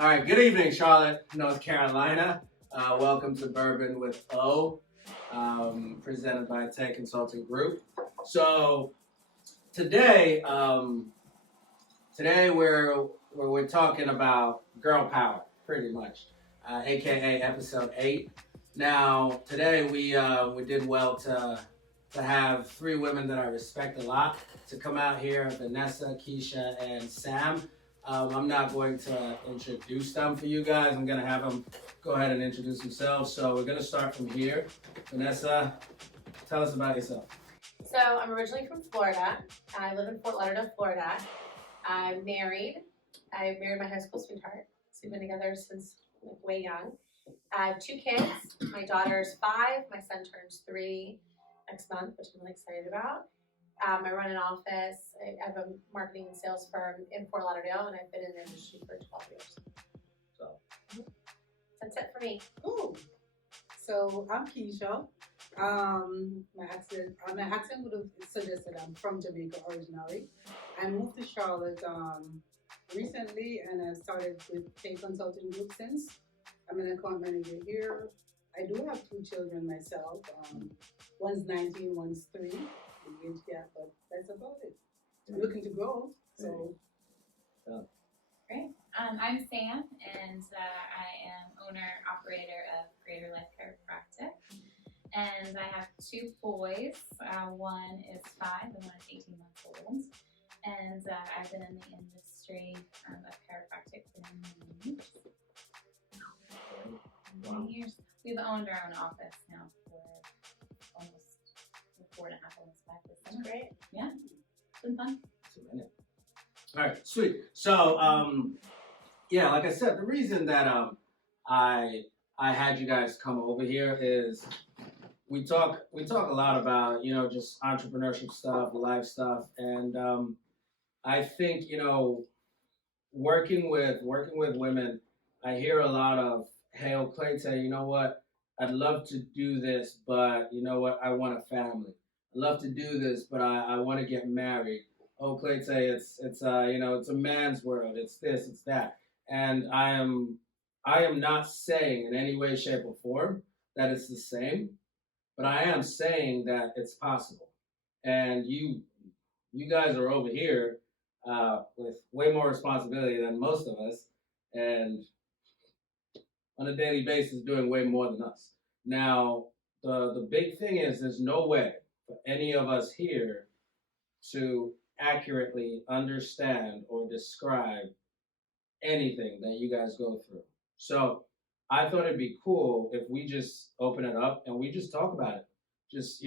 All right, good evening, Charlotte, North Carolina. Welcome to Bourbon with O, presented by Tei Consulting Group. So today, we're talking about girl power, pretty much, aka episode 8. Now today we did well to have 3 women that I respect a lot to come out here: Vanessa, Keisha, and Sam. I'm not going to introduce them for you guys. I'm going to have them go ahead and introduce themselves. So we're going to start from here. Vanessa, tell us about yourself. So I'm originally from Florida. I live in Fort Lauderdale, Florida. I'm married. I married my high school sweetheart. So we've been together since way young. I have 2 kids. My daughter's 5. My son turns 3 next month, which I'm really excited about. I run an office. I have a marketing and sales firm in Fort Lauderdale, and I've been in the industry for 12 years. So that's it for me. Cool. So I'm Keisha. My accent would have suggested I'm from Jamaica originally. I moved to Charlotte recently, and I've started with Tei Consulting Group since. I'm an account manager here. I do have 2 children myself. One's 19, one's 3. Age gap, but that's about it. I'm looking to grow, so. Great. I'm Sam, and I am owner-operator of Greater Life Chiropractic. And I have 2 boys. One is 5 and one is 18 months old. And I've been in the industry of chiropractic for many years. We've owned our own office now for almost 4.5, almost 5 this summer. That's great. Yeah, it's been fun. All right, sweet. So, yeah, like I said, the reason that I had you guys come over here is we talk a lot about, just entrepreneurship stuff, life stuff, and I think, working with women, I hear a lot of, hey, Okletey, you know what? I'd love to do this, but you know what? I want a family. I'd love to do this, but I want to get married. Okletey, it's a man's world. It's this, it's that, and I am not saying in any way, shape, or form that it's the same, but I am saying that it's possible. And you guys are over here with way more responsibility than most of us, and on a daily basis doing way more than us. Now, the big thing is there's no way for any of us here to accurately understand or describe anything that you guys go through. So I thought it'd be cool if we just open it up and we just talk about it. Just,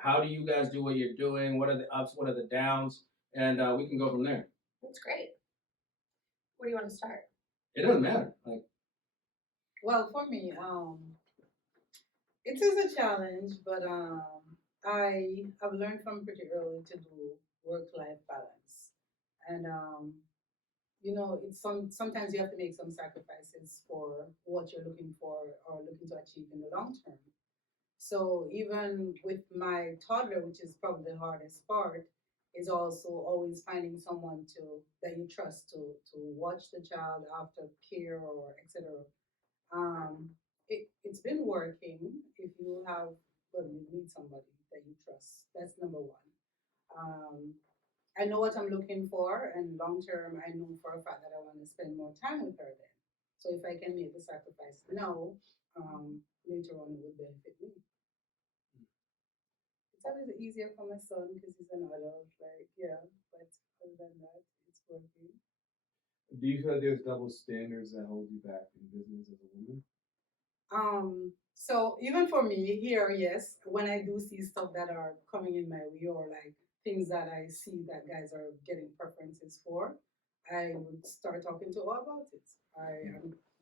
how do you guys do what you're doing? What are the ups? What are the downs? And we can go from there. That's great. Where do you want to start? It doesn't matter. Well, for me, it is a challenge, but I've learned from pretty early to do work-life balance, and it's sometimes you have to make some sacrifices for what you're looking for or looking to achieve in the long term. So even with my toddler, which is probably the hardest part, is also always finding someone that you trust to watch the child after care or etc. It's been working if you need somebody that you trust. That's number one. I know what I'm looking for, and long term, I know for a fact that I want to spend more time with her then. So if I can make the sacrifice now, later on it will benefit me. It's always easier for my son because he's an adult, but other than that, it's working. Do you feel like there's double standards that hold you back in business as a woman? So even for me here, yes, when I do see stuff that are coming in my way or like things that I see that guys are getting preferences for, I would start talking to her about it.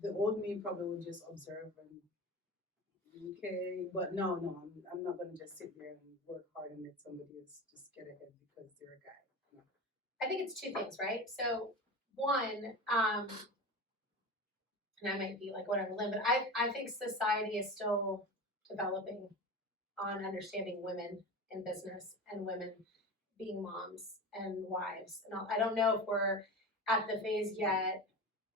The old me probably would just observe and okay, but no, I'm not gonna just sit there and work hard and let somebody else just get ahead because they're a guy. No. I think it's 2 things, right? So one, and I might be like whatever, Lynn, but I think society is still developing on understanding women in business and women being moms and wives. And I don't know if we're at the phase yet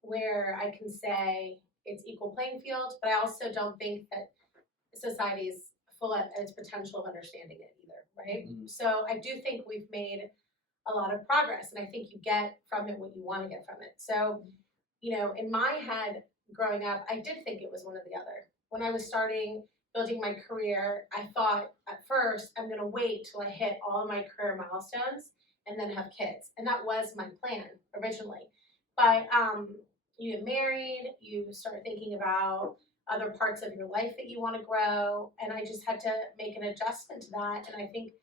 where I can say it's equal playing field, but I also don't think that society is full at its potential of understanding it either, right? Mhm. So I do think we've made a lot of progress, and I think you get from it what you want to get from it. So, in my head growing up, I did think it was one or the other. When I was starting building my career, I thought at first I'm going to wait till I hit all of my career milestones and then have kids, and that was my plan originally. But you get married, you start thinking about other parts of your life that you want to grow, and I just had to make an adjustment to that. And I think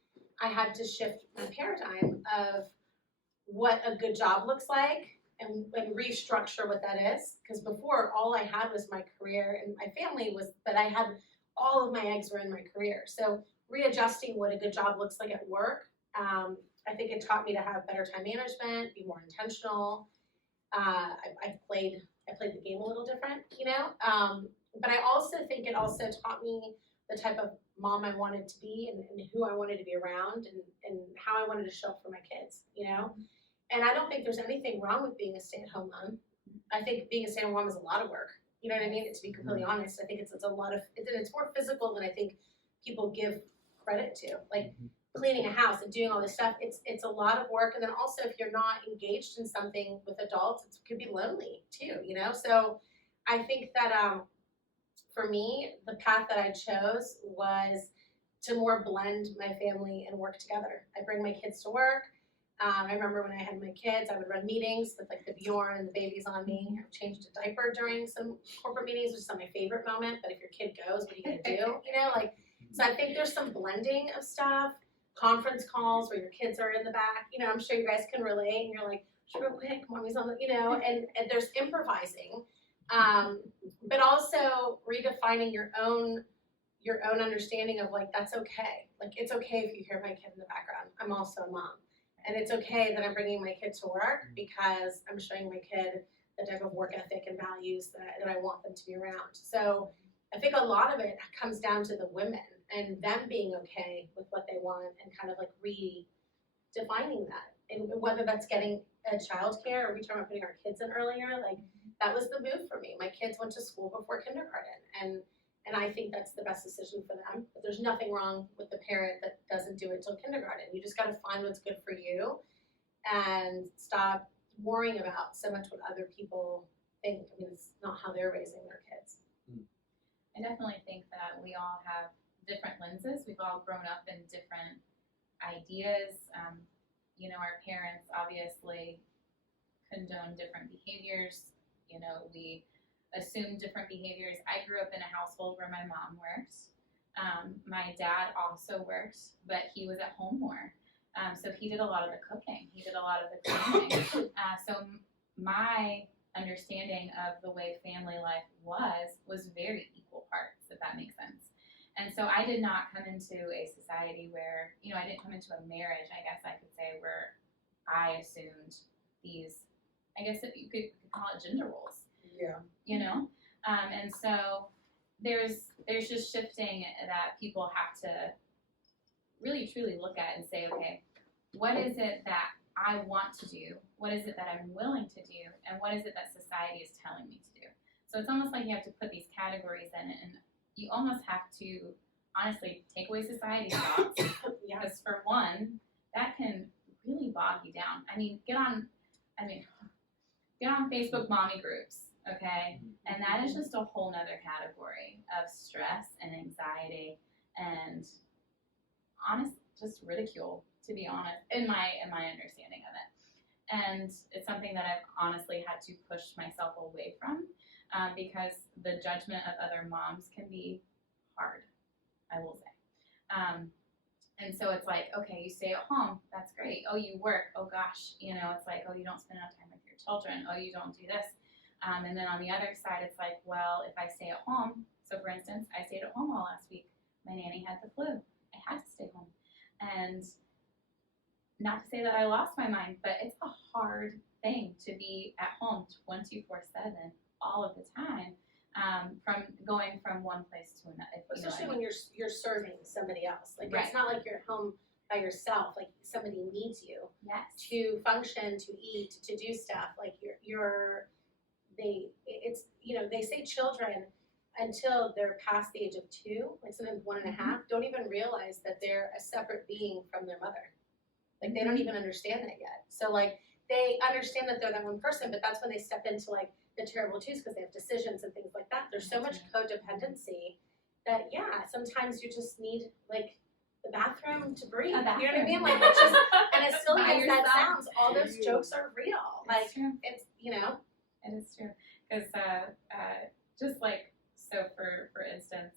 I had to shift my paradigm of what a good job looks like and restructure what that is. Because before, all I had was my career and my family was, but I had all of my eggs were in my career. So readjusting what a good job looks like at work, I think it taught me to have better time management, be more intentional. I played the game a little different, but I also think it also taught me the type of mom I wanted to be and who I wanted to be around and how I wanted to show up for my kids. And I don't think there's anything wrong with being a stay-at-home mom. I think being a stay-at-home mom is a lot of work. You know what I mean? To be completely honest, I think it's a lot of it's more physical than I think people give credit to. Like cleaning a house and doing all this stuff, it's a lot of work. And then also if you're not engaged in something with adults, it could be lonely too. So I think that for me, the path that I chose was to more blend my family and work together. I bring my kids to work. I remember when I had my kids, I would run meetings with like the Bjorn and the babies on me. I changed a diaper during some corporate meetings, which is not my favorite moment, but if your kid goes, what are you gonna do? So I think there's some blending of stuff, conference calls where your kids are in the back. I'm sure you guys can relate and you're like, real quick, mommy's on the, and there's improvising. But also redefining your own understanding of like, that's okay. Like, it's okay if you hear my kid in the background. I'm also a mom. And it's okay that I'm bringing my kid to work because I'm showing my kid the type of work ethic and values that I want them to be around. So I think a lot of it comes down to the women and them being okay with what they want and kind of like redefining that. And whether that's getting a childcare or we talked about putting our kids in earlier, like that was the move for me. My kids went to school before kindergarten and I think that's the best decision for them. But there's nothing wrong with the parent that doesn't do it till kindergarten. You just got to find what's good for you and stop worrying about so much what other people think. I mean, it's not how they're raising their kids. I definitely think that we all have different lenses. We've all grown up in different ideas. Our parents obviously condone different behaviors. We assume different behaviors. I grew up in a household where my mom worked. My dad also worked, but he was at home more. So he did a lot of the cooking. He did a lot of the cleaning. So my understanding of the way family life was very equal parts, if that makes sense. And so I did not come into a society where, I didn't come into a marriage, I guess I could say, where I assumed these, I guess you could call it gender roles. Yeah. And so there's just shifting that people have to really truly look at and say, okay, what is it that I want to do? What is it that I'm willing to do? And what is it that society is telling me to do? So it's almost like you have to put these categories in it, and you almost have to honestly take away society's thoughts. Because for one, that can really bog you down. I mean, get on Facebook mommy groups. Okay, and that is just a whole nother category of stress and anxiety and just ridicule, to be honest, in my understanding of it. And it's something that I've honestly had to push myself away from because the judgment of other moms can be hard, I will say. And so it's like, okay, you stay at home, that's great. Oh, you work, oh gosh, it's like, oh, you don't spend enough time with your children. Oh, you don't do this. And then on the other side, it's like, well, if I stay at home, so for instance, I stayed at home all last week. My nanny had the flu. I had to stay home. And not to say that I lost my mind, but it's a hard thing to be at home 24/7 all of the time, from going from one place to another. Especially when you're serving somebody else. Like Right. It's not like you're at home by yourself. Like somebody needs you Yes. to function, to eat, to do stuff. Like it's, they say children until they're past the age of 2, like sometimes 1.5, don't even realize that they're a separate being from their mother. Like they don't even understand that yet. So like they understand that they're their own person, but that's when they step into like the terrible twos because they have decisions and things like that. There's so much codependency that sometimes you just need like the bathroom to breathe. You know what I mean? Like it's just, and as silly as that sounds, all those jokes are real. Like it's It is true. Because just like, so for instance,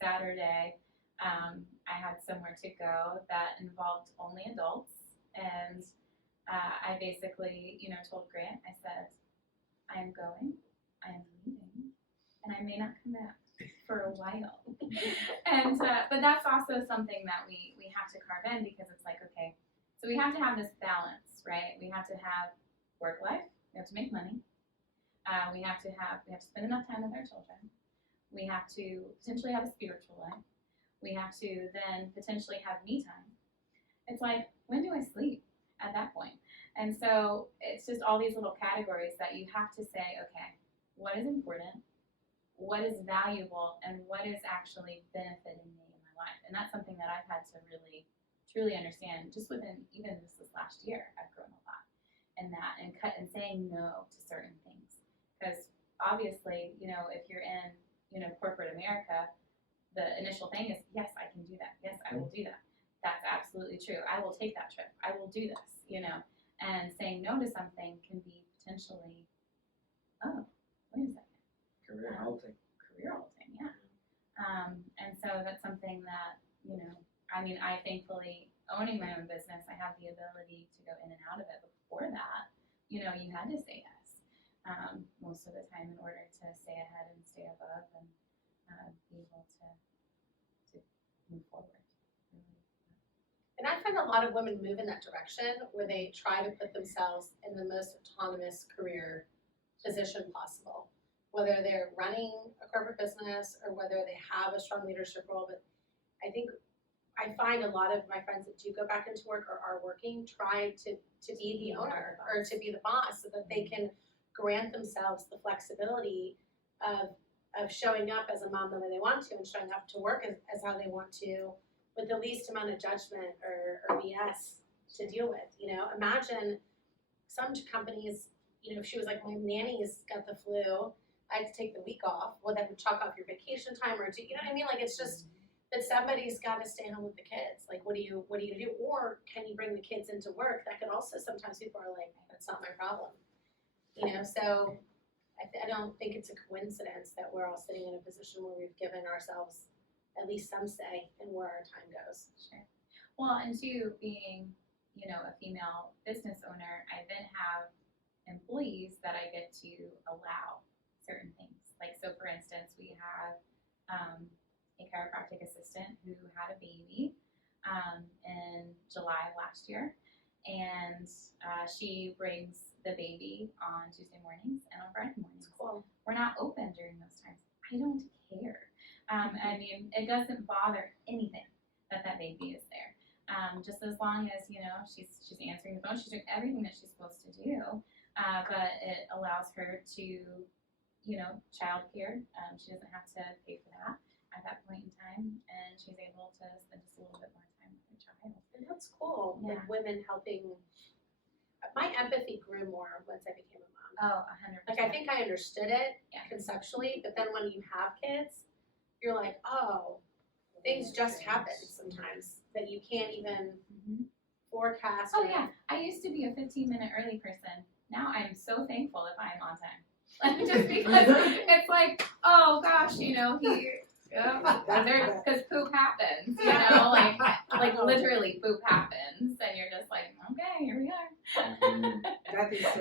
Saturday, I had somewhere to go that involved only adults, and I basically, told Grant, I said, I am going, I am leaving, and I may not come back for a while. And but that's also something that we have to carve in, because it's like, okay, so we have to have this balance, right? We have to have work life, we have to make money, we have to spend enough time with our children, we have to potentially have a spiritual life, we have to then potentially have me time. It's like, when do I sleep at that point? And so it's just all these little categories that you have to say, okay, what is important, what is valuable, and what is actually benefiting me in my life? And that's something that I've had to really, truly understand just within even just this last year. I've grown a lot in that, and saying no to certain things. Because obviously, if you're in, corporate America, the initial thing is, yes, I can do that. Yes, I will do that. That's absolutely true. I will take that trip. I will do this, and saying no to something can be potentially, oh, wait a second. Career halting. Yeah. And so that's something that, I thankfully, owning my own business, I have the ability to go in and out of it. But before that, you had to say yes most of the time in order to stay ahead and stay above and be able to move forward. And I find a lot of women move in that direction where they try to put themselves in the most autonomous career position possible, whether they're running a corporate business or whether they have a strong leadership role. But I find a lot of my friends that do go back into work or are working try to be the owner or to be the boss, so that they can grant themselves the flexibility of showing up as a mom the way they want to, and showing up to work as how they want to, with the least amount of judgment or BS to deal with. Imagine some companies, if she was like, my nanny's got the flu, I had to take the week off. Well, then chalk off your vacation time, or you know what I mean? Like, it's just that somebody's got to stay home with the kids. Like, what do you do? Or can you bring the kids into work? That could also, sometimes people are like, that's not my problem. So I don't think it's a coincidence that we're all sitting in a position where we've given ourselves at least some say in where our time goes. Sure. Well, and two, being, a female business owner, I then have employees that I get to allow certain things. Like, so for instance, we have a chiropractic assistant who had a baby in July of last year, and she brings the baby on Tuesday mornings and on Friday mornings. Cool. We're not open during those times. I don't care. It doesn't bother anything that baby is there. Just as long as, she's answering the phone, she's doing everything that she's supposed to do. But it allows her to, childcare. She doesn't have to pay for that at that point in time, and she's able to spend just a little bit more time with her child. And that's cool. Yeah. Like women helping. My empathy grew more once I became a mom. Oh, 100%. Like, I think I understood it Yeah. conceptually, but then when you have kids, you're like, oh, things just happen sometimes that you can't even forecast. Oh yeah, I used to be a 15-minute early person. Now I'm so thankful if I'm on time. Like, just because it's like, oh gosh, because poop happens, like literally poop happens, and you're just like, okay, here we are. That is so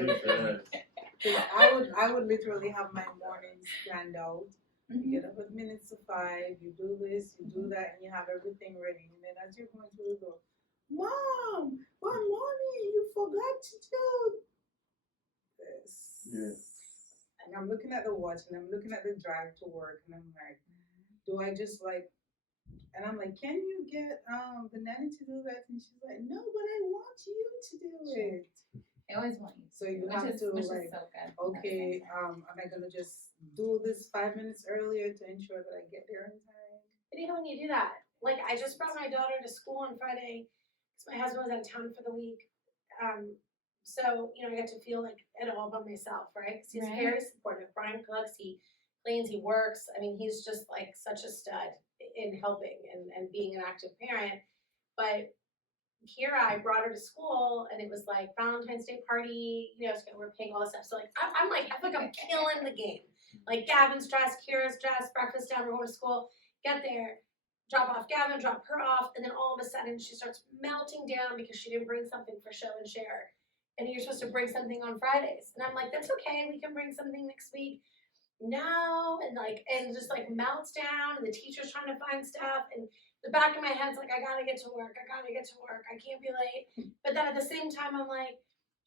true. I would literally have my mornings planned out. You get up at minutes to 5, you do this, you do that, and you have everything ready. And then as you're going through the door, Mom, one morning you forgot to do this. Yes. And I'm looking at the watch and I'm looking at the drive to work, and I'm like, do I just and I'm like, can you get the nanny to do that? And she's like, no, but I want you to do it. They always want you. So you which have is, to, which like, is so good. okay, am I gonna just do this 5 minutes earlier to ensure that I get there in time? But even when you do that, like I just brought my daughter to school on Friday because my husband was out of town for the week. So, you know, I got to feel like it all by myself, right? 'Cause he's Right. very supportive. Brian cooks, he cleans, he works. I mean, he's just like such a stud in helping and being an active parent. But Kira, I brought her to school and it was like Valentine's Day party, you know, we're paying all this stuff. So like, I'm like, I feel like I'm killing the game. Like Gavin's dressed, Kira's dressed, breakfast down, we're going to school, get there, drop off Gavin, drop her off, and then all of a sudden she starts melting down because she didn't bring something for show and share. And you're supposed to bring something on Fridays. And I'm like, that's okay, we can bring something next week. No, and just like melts down, and the teacher's trying to find stuff, and the back of my head's like, I gotta get to work, I can't be late. But then at the same time, I'm like,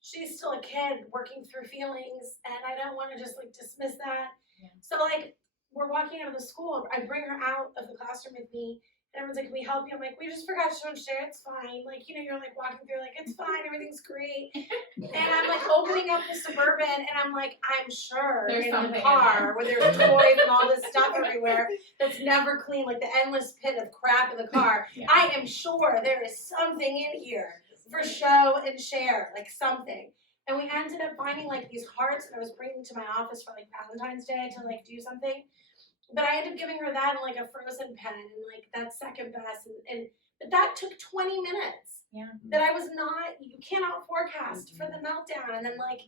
she's still a kid working through feelings, and I don't wanna just like dismiss that. Yeah. So like, we're walking out of the school, I bring her out of the classroom with me, and everyone's like, can we help you? I'm like, we just forgot to share, it's fine. Like, you know, you're like walking through, like, it's fine, everything's great. And I'm like opening up the Suburban, and I'm like, I'm sure There's in something the in car where there's toys and all this stuff everywhere that's never clean, like the endless pit of crap in the car. Yeah. I am sure there is something in here for show and share, like something. And we ended up finding like these hearts that I was bringing to my office for like Valentine's Day to like do something. But I ended up giving her that and like a frozen pen and like that second best, but that took 20 minutes. Yeah. That I was not, you cannot forecast for the meltdown, and then like,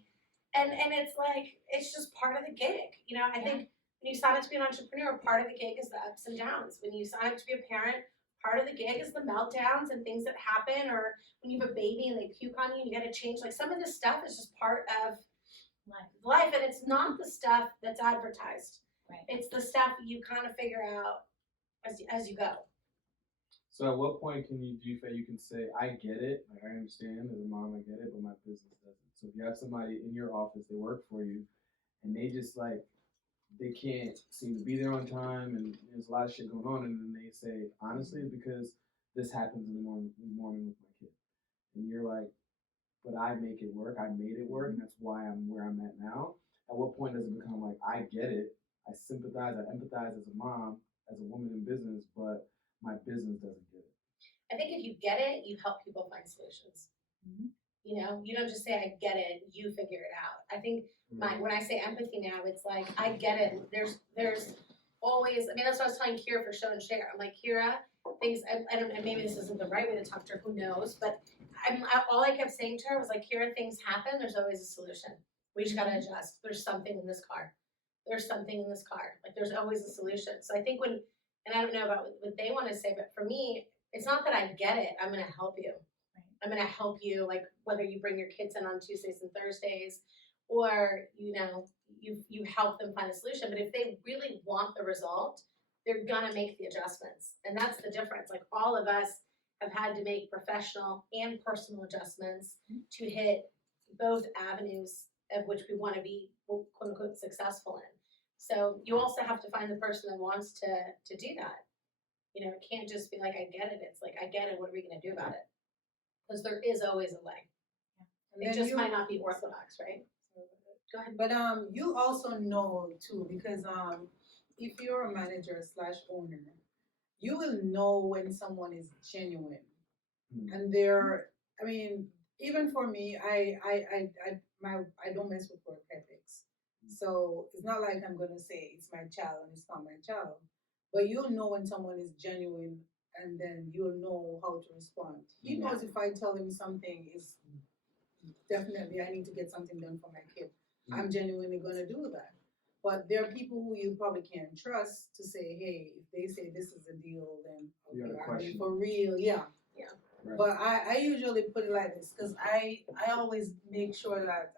and it's like, it's just part of the gig, you know. I think when you sign up to be an entrepreneur, part of the gig is the ups and downs. When you sign up to be a parent, part of the gig is the meltdowns and things that happen, or when you have a baby and they puke on you and you gotta change, like some of this stuff is just part of life, and it's not the stuff that's advertised. Right. It's the stuff you kind of figure out as you go. So at what point do you feel you can say, I get it, like I understand as a mom, I get it, but my business doesn't. So if you have somebody in your office, they work for you, and they just like, they can't seem to be there on time, and there's a lot of shit going on, and then they say, honestly, it's because this happens in the morning with my kid. And you're like, but I make it work, I made it work, and that's why I'm where I'm at now. At what point does it become like, I get it, I sympathize, I empathize as a mom, as a woman in business, but my business doesn't get it? I think if you get it, you help people find solutions. Mhm. You know, you don't just say, I get it, you figure it out. I think when I say empathy now, it's like, I get it. There's always, I mean, that's what I was telling Kira for show and share. I'm like, Kira, things, and maybe this isn't the right way to talk to her, who knows, but all I kept saying to her was like, Kira, things happen, there's always a solution. We just gotta adjust. There's something in this car. There's something in this car. Like, there's always a solution. So I think and I don't know about what they want to say, but for me, it's not that I get it, I'm gonna help you. Right. I'm gonna help you, like whether you bring your kids in on Tuesdays and Thursdays, or you know, you help them find a solution. But if they really want the result, they're gonna make the adjustments. And that's the difference. Like all of us have had to make professional and personal adjustments to hit both avenues of which we want to be quote unquote successful in. So you also have to find the person that wants to do that. You know, it can't just be like, I get it. It's like, I get it. What are we going to do about it? Because there is always a way. And It then just you- might not be orthodox, right? Go ahead. But you also know too, because if you're a manager / owner, you will know when someone is genuine. And I mean, even for me, I don't mess with work ethics. So it's not like I'm gonna say it's my child and it's not my child. But you'll know when someone is genuine, and then you'll know how to respond. He knows if I tell him something is definitely I need to get something done for my kid, I'm genuinely gonna do that. But there are people who you probably can't trust to say, hey, if they say this is a deal, then You gotta okay, are question. they for real? Yeah. Right. But I usually put it like this, because I always make sure that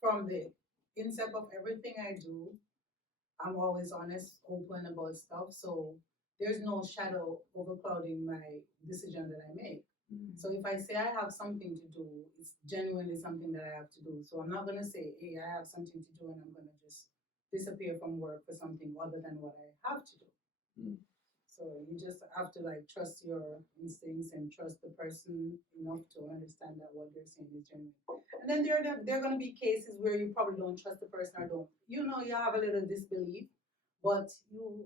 from the incept of everything I do, I'm always honest, open about stuff. So there's no shadow overclouding my decision that I make. So if I say I have something to do, it's genuinely something that I have to do. So I'm not gonna say, hey, I have something to do and I'm gonna just disappear from work for something other than what I have to do. So you just have to like trust your instincts and trust the person enough to understand that what they're saying is genuine. And then there are going to be cases where you probably don't trust the person or don't, you know, you have a little disbelief, but you,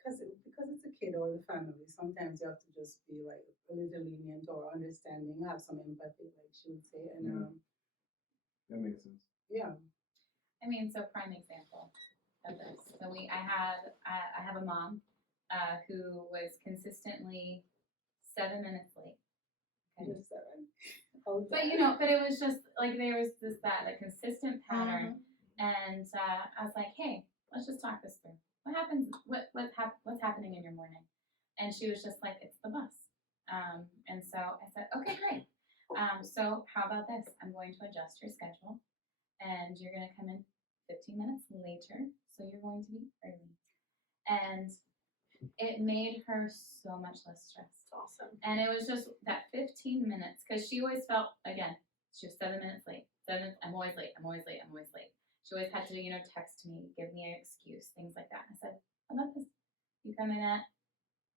because it's a kid or the family, sometimes you have to just be like a little lenient or understanding, have some empathy, like she would say, and That makes sense. yeah. I mean, so prime example of this. So I have a mom who was consistently 7 minutes late. Okay. Just seven. Oh, But but it was just like there was a consistent pattern, and I was like, hey, let's just talk this through. What happens? What's happening in your morning? And she was just like, it's the bus. And so I said, okay, great. So how about this? I'm going to adjust your schedule, and you're going to come in 15 minutes later, so you're going to be early. And it made her so much less stressed. Awesome. And it was just that 15 minutes, because she always felt, again, she was 7 minutes late. I'm always late. She always had to, text me, give me an excuse, things like that. And I said, how about this? You come in at,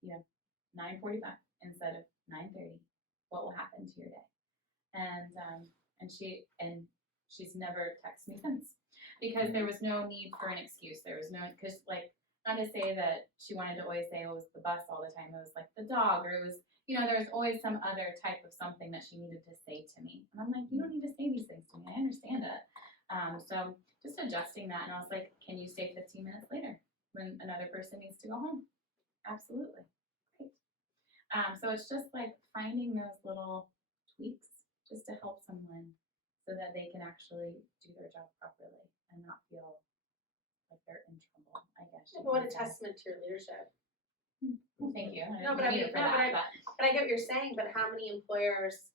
9:45 instead of 9:30. What will happen to your day? And she's never texted me since, because there was no need for an excuse. There was no, because not to say that she wanted to always say it was the bus all the time. It was like the dog, or it was, there was always some other type of something that she needed to say to me. And I'm like, you don't need to say these things to me. I understand it. So just adjusting that. And I was like, can you stay 15 minutes later when another person needs to go home? Absolutely. Great. So it's just like finding those little tweaks just to help someone so that they can actually do their job properly and not feel like they're in trouble, I guess. Yeah, but what a testament to your leadership. Well, thank you. No, but I mean, but I get what you're saying, but how many employers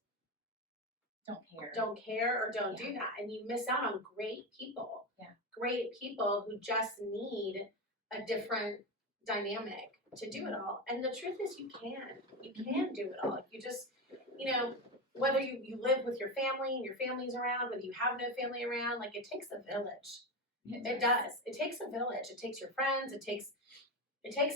don't care or don't do that? And you miss out on great people. Yeah. Great people who just need a different dynamic to do it all. And the truth is you can do it all. You just, whether you live with your family and your family's around, whether you have no family around, like it takes a village. It does. It takes a village. It takes your friends. It takes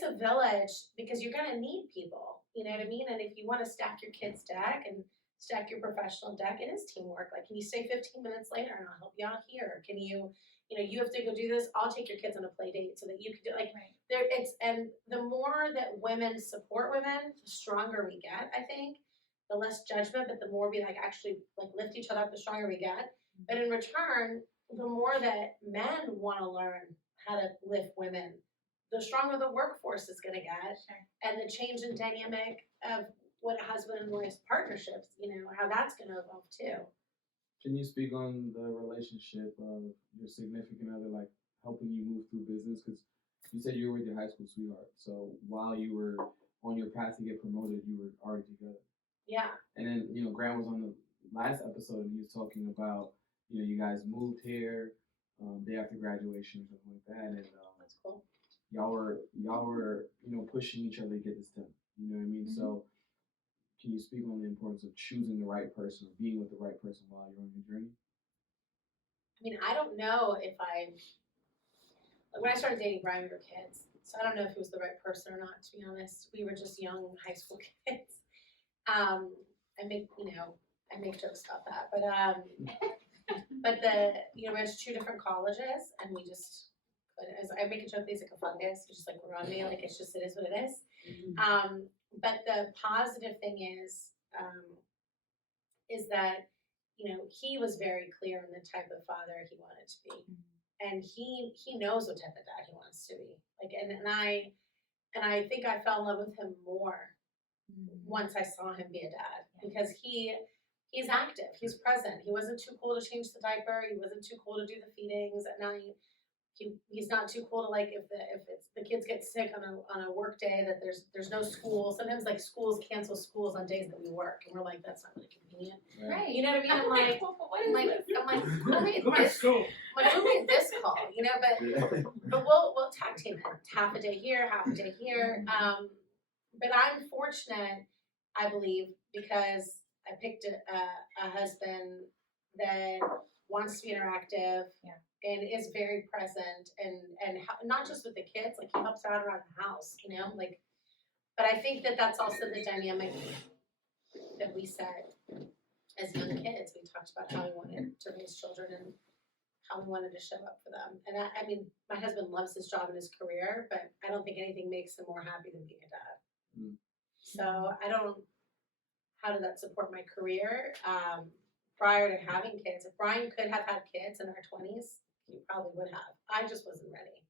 a village, because you're gonna need people. You know what I mean? And if you want to stack your kids' deck and stack your professional deck, it is teamwork. Like, can you stay 15 minutes later and I'll help you out here? Can you, you have to go do this. I'll take your kids on a play date so that you can do there. And the more that women support women, the stronger we get. I think the less judgment, but the more we actually lift each other up, the stronger we get. But in return, the more that men want to learn how to lift women, the stronger the workforce is going to get. Sure. And the change in dynamic of what a husband and wife's partnerships, how that's going to evolve too. Can you speak on the relationship of your significant other, helping you move through business? Because you said you were with your high school sweetheart. So while you were on your path to get promoted, you were already together. Yeah. And then, Grant was on the last episode and he was talking about, you guys moved here day after graduation or something like that. And that's cool. Y'all were, pushing each other to get this done. You know what I mean? Mm-hmm. So can you speak on the importance of choosing the right person or being with the right person while you're on your journey? I mean, I don't know if when I started dating Brian, we were kids. So I don't know if he was the right person or not, to be honest. We were just young high school kids. I make jokes about that, but we went to 2 different colleges, and we just, as I make a joke, he's like a fungus, just grew on me, it is what it is. Mm-hmm. But the positive thing is that, he was very clear in the type of father he wanted to be. Mm-hmm. And he knows what type of dad he wants to be. And I think I fell in love with him more once I saw him be a dad, because he's active, he's present. He wasn't too cool to change the diaper. He wasn't too cool to do the feedings at night. He's not too cool to if the kids get sick on a work day that there's no school. Sometimes schools cancel schools on days that we work, and we're like, that's not really convenient. Right. You know what I mean? I'm like, who made this? Who made this call? But we'll tag team it. Half a day here, half a day here. But I'm fortunate, I believe, because I picked a husband that wants to be interactive. Yeah. And is very present and not just with the kids, he helps out around the house, But I think that that's also the dynamic that we set as young kids. We talked about how we wanted to raise children and how we wanted to show up for them. And I mean, my husband loves his job and his career, but I don't think anything makes him more happy than being a dad. Mm. So how did that support my career? Prior to having kids, if Brian could have had kids in our 20s, he probably would have. I just wasn't ready.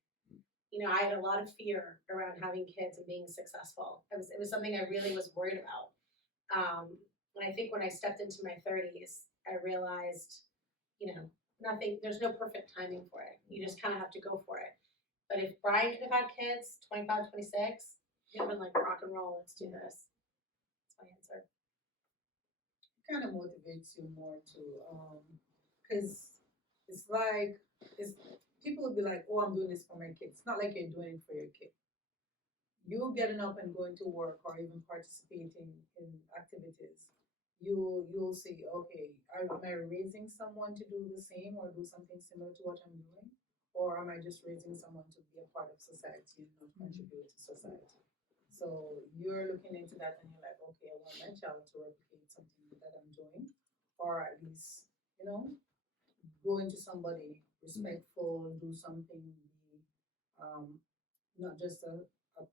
You know, I had a lot of fear around having kids and being successful. It was something I really was worried about. And I think when I stepped into my 30s, I realized, you know, there's no perfect timing for it. You just kind of have to go for it. But if Brian could have had kids, 25, 26, he'd have been like, rock and roll, let's do this. That's my answer. Kind of motivates you more to, because it's like, people will be like, oh, I'm doing this for my kids. It's not like you're doing it for your kid. You getting up and going to work or even participating in activities, you'll see, okay, am I raising someone to do the same or do something similar to what I'm doing? Or am I just raising someone to be a part of society and not contribute to society? So you're looking into that and you're like, okay, I want my child to replicate something that I'm doing, or at least, you know, go into somebody respectful, do something, be not just a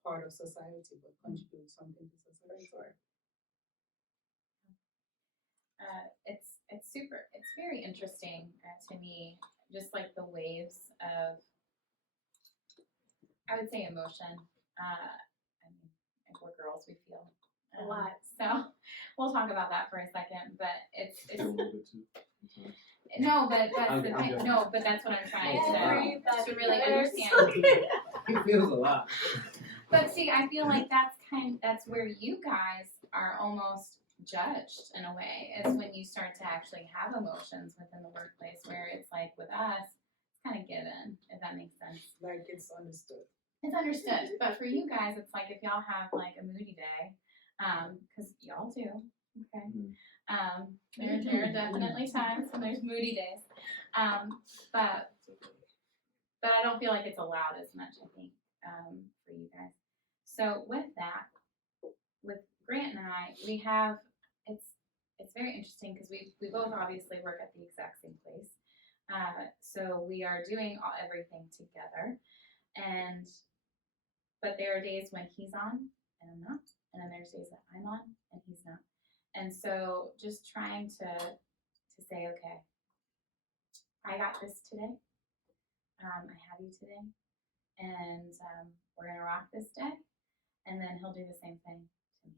part of society, but contribute something to society. For sure. It's very interesting to me, just like the waves of, I would say, emotion. I mean, if we're girls, we feel A lot. So we'll talk about that for a second, but it's A little bit too. I'm sorry. no, but that's I'm the thing. joking. No, but that's what I'm trying to really Yes. understand. He feels a lot. But see, I feel like that's where you guys are almost judged in a way, is when you start to actually have emotions within the workplace, where it's like with us, it's kind of given, if that makes sense. Like it's understood. It's understood, but for you guys, it's like if y'all have like a moody day, because y'all do, okay. There are definitely times when there's moody days, but I don't feel like it's allowed as much, I think, for you guys. So with that, with Grant and I, we have, it's very interesting because we both obviously work at the exact same place. So we are doing everything together, but there are days when he's on and I'm not, and then there's days that I'm on and he's not. And so just trying to say, okay, I got this today. I have you today, and we're gonna rock this day, and then he'll do the same thing to me.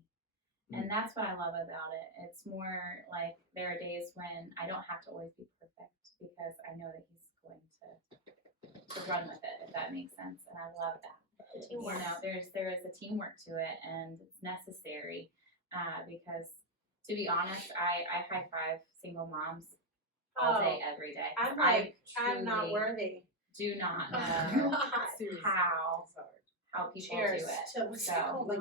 And that's what I love about it. It's more like there are days when I don't have to always be perfect because I know that he's going to run with it, if that makes sense. And I love that. Teamwork. You know, there is a teamwork to it, and it's necessary because, to be honest, I high five single moms all day, every day. I'm like, I'm not worthy. Do not know Seriously. how It's hard. people Cheers do it. to So Like,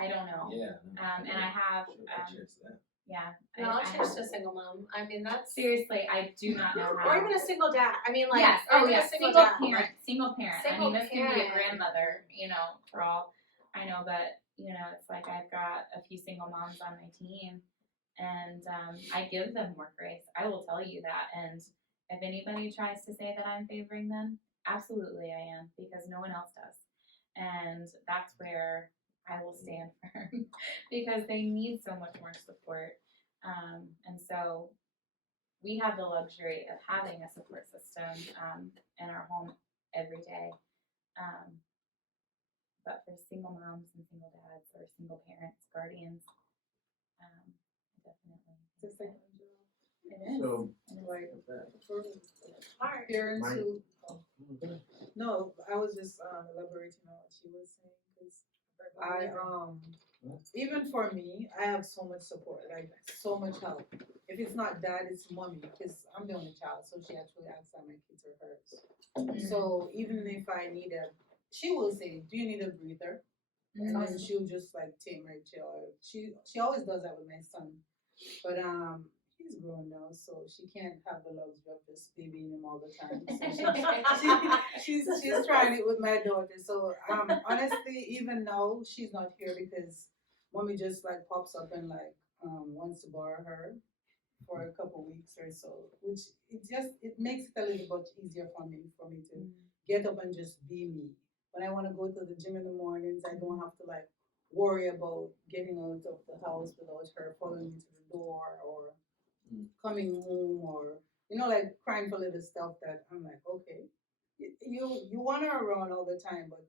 I don't know. Yeah. And I have Cheers to that. yeah. No, I cheers have, to single mom. I mean, that's seriously, I do not know how. or even a single dad. I mean, like yes, or even yes, a single single dad. parent, single parent. I mean, this can be a parent. grandmother, you know, for all I know, but you know, it's like I've got a few single moms on my team, and I give them more grace. I will tell you that. And if anybody tries to say that I'm favoring them, absolutely I am, because no one else does. And that's where I will stand firm because they need so much more support. And so we have the luxury of having a support system in our home every day. But for single moms and single dads or single parents, guardians, definitely. it's like, It is. So, It is. like for Hard. parents Mine- who, no, I was just elaborating on what she was saying, because I even for me, I have so much support, like so much help. If it's not dad, it's mommy, because I'm the only child, so she actually acts like my kids are hers. So even if I need she will say, "Do you need a breather?" And then she'll just like take my child. She always does that with my son, but he's grown now, so she can't have the luxury of just babying him all the time. So she's trying it with my daughter. So honestly, even now she's not here because mommy just like pops up and like wants to borrow her for a couple weeks or so, which it makes it a little bit easier for me to get up and just be me. When I want to go to the gym in the mornings, I don't have to like worry about getting out of the house without her following me to the door or coming home or like crying for little stuff that I'm like, okay, you want her around all the time, but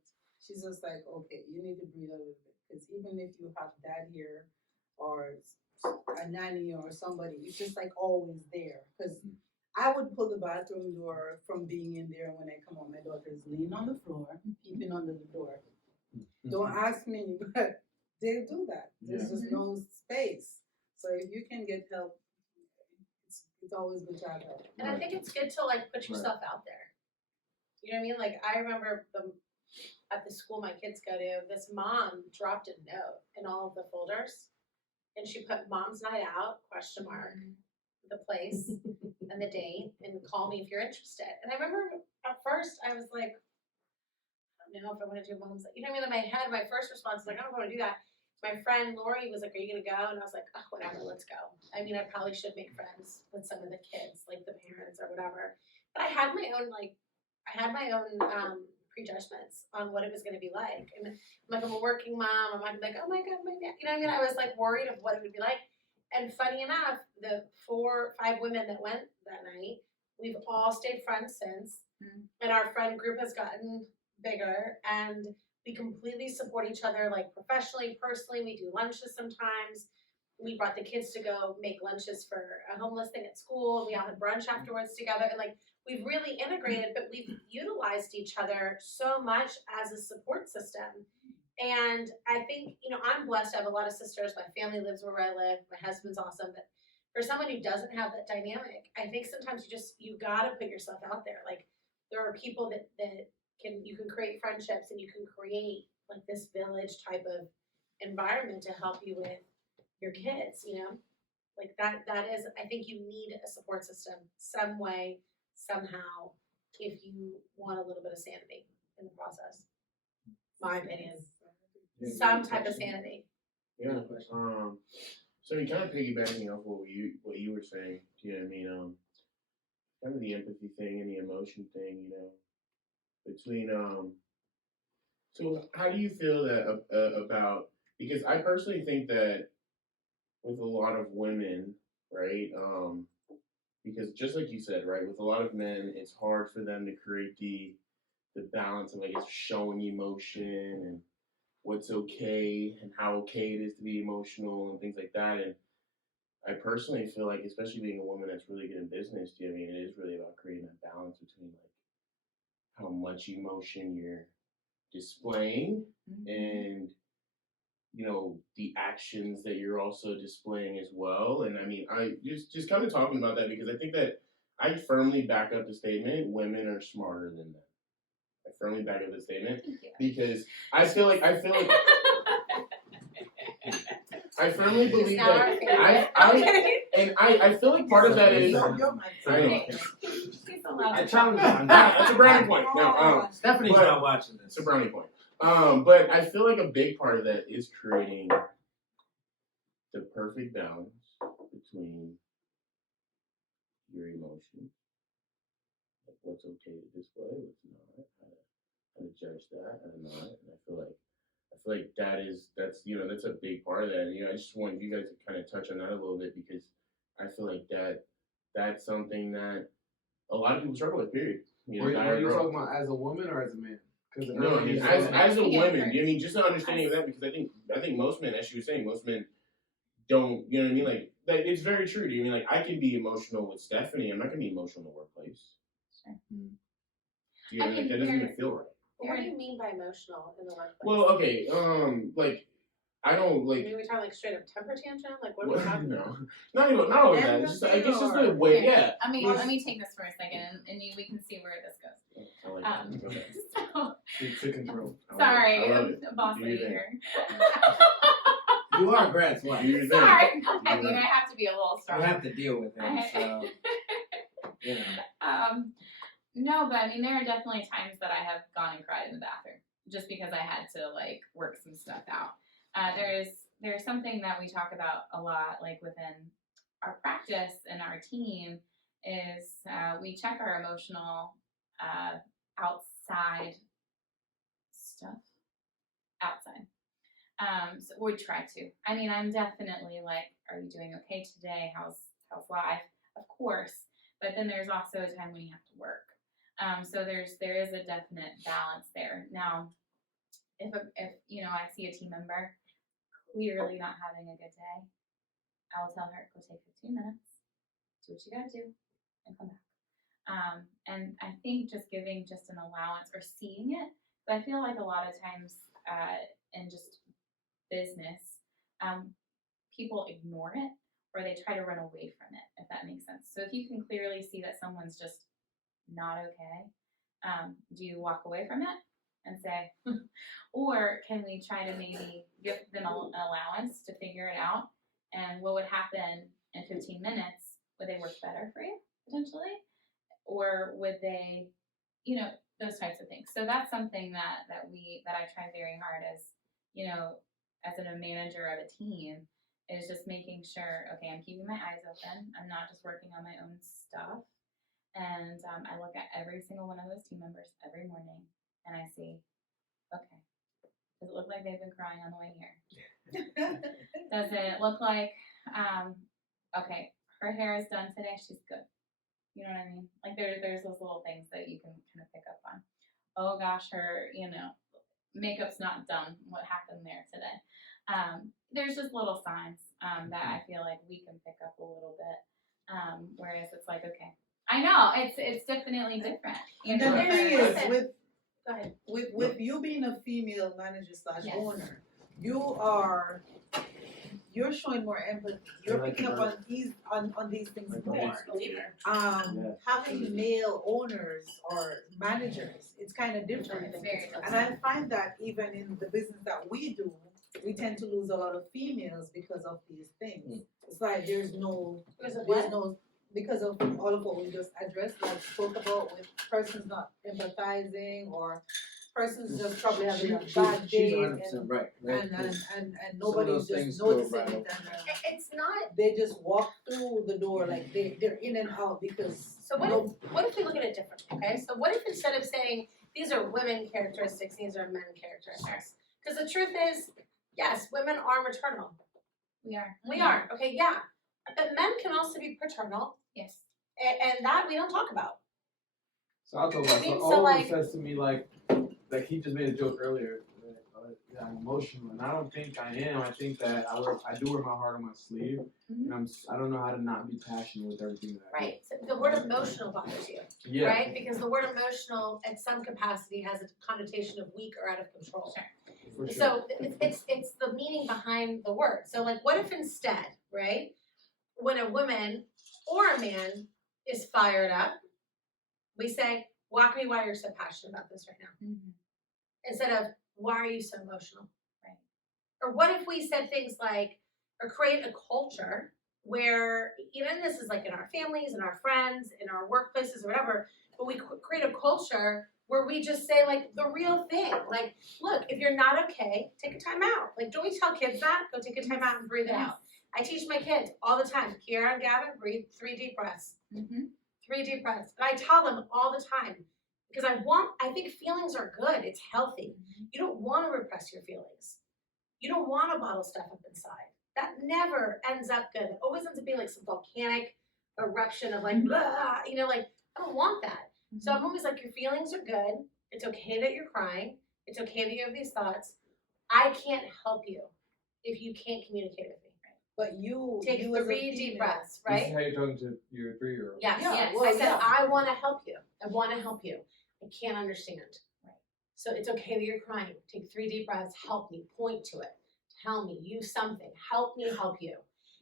she's just like, okay, you need to breathe a little bit because even if you have dad here or a nanny or somebody, it's just like always there. Because I would pull the bathroom door from being in there, and when I come out, my daughter's laying on the floor, peeping under the door. Don't ask me, but they do that. There's just no space. So if you can get help, it's always good to have help. And I think it's good to like put yourself out there. You know what I mean? Like I remember at the school my kids go to, this mom dropped a note in all of the folders, and she put "Mom's Night Out?" ? The place and the date, and call me if you're interested. And I remember at first I was like, I don't know if I want to do mom's. You know what I mean? In my head, my first response was like, I don't want to do that. My friend Lori was like, "Are you gonna go?" And I was like, "Oh, whatever, let's go." I mean, I probably should make friends with some of the kids, like the parents or whatever. But I had my own prejudgments on what it was gonna be like. And I'm a working mom. I'm like, oh my god, my dad. You know what I mean? I was like worried of what it would be like. And funny enough, the 4 or 5 women that went that night, we've all stayed friends since, and our friend group has gotten bigger, and we completely support each other, like professionally, personally. We do lunches sometimes. We brought the kids to go make lunches for a homeless thing at school. We all had brunch afterwards together, and like we've really integrated, but we've utilized each other so much as a support system. And I think, I'm blessed. I have a lot of sisters. My family lives where I live. My husband's awesome. But for someone who doesn't have that dynamic, I think sometimes you gotta put yourself out there. Like there are people that you can create friendships, and you can create like this village type of environment to help you with your kids, like that is, I think you need a support system some way, somehow, if you want a little bit of sanity in the process. My opinion. Some type of sanity. Yeah. So you kind of piggybacking off what you were saying, you know what I mean? Kind of the empathy thing and the emotion thing, between So how do you feel that about? Because I personally think that with a lot of women, right? Because just like you said, right, with a lot of men, it's hard for them to create the balance of, I guess, showing emotion and what's okay and how okay it is to be emotional and things like that. And I personally feel like, especially being a woman that's really good in business, I mean, it is really about creating that balance between like how much emotion you're displaying and the actions that you're also displaying as well. And I mean, I just kind of talking about that because I think that I firmly back up the statement, women are smarter than men. I firmly back up the statement because I feel like I firmly believe that I feel like part of that is I challenge you on that's that. a brownie point. No, Stephanie's not watching this. it's a brownie point. But I feel like a big part of that is creating the perfect balance between your emotions, like what's okay to display, what's not, how to judge that, and not. And I feel like that's a big part of that. And, I just want you guys to kind of touch on that a little bit because I feel like that's something that a lot of people struggle with. Period. Are you talking about as a woman or as a man? No, I mean as a woman. I mean, just an understanding of that because I think most men, as she was saying, most men don't. You know what I mean? Like it's very true. Do you mean like I can be emotional with Stephanie? I'm not gonna be emotional in the workplace. Sure. Do you know, that doesn't even feel right. What do you mean by emotional in the workplace? Well, okay, like I don't like. I mean, we talking like straight up temper tantrum? Like what are we talking about? Not all of that. It's just I guess just the way. Yeah. I mean, let me take this for a second, and we can see where this goes. I like that. Okay. So, To control. sorry, I love it. boss Do lady your here. Do You are Grant's wife. You think? Sorry. I mean, I have to be a little You strong. have to deal with him, so you know. No, but I mean, there are definitely times that I have gone and cried in the bathroom just because I had to like work some stuff out. There's something that we talk about a lot, like within our practice and our team, is we check our emotional outside stuff outside. So we try to. I mean, I'm definitely like, are you doing okay today? How's life? Of course. But then there's also a time when you have to work. So there is a definite balance there. Now, if I see a team member clearly not having a good day, I'll tell her, go take 15 minutes, do what you gotta do, and come back. And I think just giving just an allowance or seeing it, but I feel like a lot of times in just business, people ignore it or they try to run away from it, if that makes sense. So if you can clearly see that someone's just not okay, do you walk away from it and say, or can we try to maybe give them an allowance to figure it out? And what would happen in 15 minutes? Would they work better for you potentially? Or would they, those types of things. So that's something that I try very hard as a manager of a team, is just making sure, okay, I'm keeping my eyes open. I'm not just working on my own stuff. And I look at every single one of those team members every morning and I see, okay, does it look like they've been crying on the way here? Does it look like, okay, her hair is done today, she's good. You know what I mean? Like there's those little things that you can kind of pick up on. Oh gosh, her, makeup's not done. What happened there today? There's just little signs that I feel like we can pick up a little bit. Whereas it's like, okay, I know it's definitely different. And the thing is, Go ahead. with you being a female manager / Yes. owner, you're showing more empathy. You're picking up on these things more. Having male owners or managers, it's kind of different. It's very different. And I find that even in the business that we do, we tend to lose a lot of females because of these things. It's like there's no because of all of what we just addressed, like spoke about, with persons not empathizing or persons just probably having a bad She's day 100% and right. nobody's things just go noticing right it, over. and It's not. they just walk through the door like they're in and out because. So what if we look at it differently? Okay, so what if instead of saying these are women characteristics, these are men characteristics? Because the truth is, yes, women are maternal. We are. We are. Okay, yeah, but men can also be paternal, Yes. and that we don't talk about. So I'll talk about I mean, so so, Owen like- says to me like he just made a joke earlier. That I'm emotional, and I don't think I am. I think that I do wear my heart on my sleeve, Mhm. and I don't know how to not be passionate with everything that I do. Right. So the word emotional bothers you, Yeah. right? Because the word emotional, at some capacity, has a connotation of weak or out of control. For sure. So it's the meaning behind the word. So like, what if instead, right, when a woman or a man is fired up, we say, "Walk me why you're so passionate about this right now," Mm-hmm. instead of "Why are you so emotional?" Right. Or what if we said things like, or create a culture where, even this is like in our families, in our friends, in our workplaces, or whatever, but we create a culture where we just say like the real thing. Like, look, if you're not okay, take a time out. Like, don't we tell kids that? Go take a time out and breathe it out. I teach my kids all the time. Kiara and Gavin, breathe 3 deep breaths. Mm-hmm. 3 deep breaths. And I tell them all the time, because I think feelings are good. It's healthy. You don't want to repress your feelings. You don't want to bottle stuff up inside. That never ends up good. It always ends up being like some volcanic eruption of like, blah, like, I don't want that. So I'm always like, your feelings are good. It's okay that you're crying. It's okay that you have these thoughts. I can't help you if you can't communicate with me. But you Take you as a 3 deep female- breaths, This right? is how you're talking to your 3-year-old. Yes. Yeah, Yes. well, I said, yeah. I want to help you. I want to help you. I can't understand. Right. So it's okay that you're crying. Take 3 deep breaths. Help me. Point to it. Tell me. Use something. Help me help you.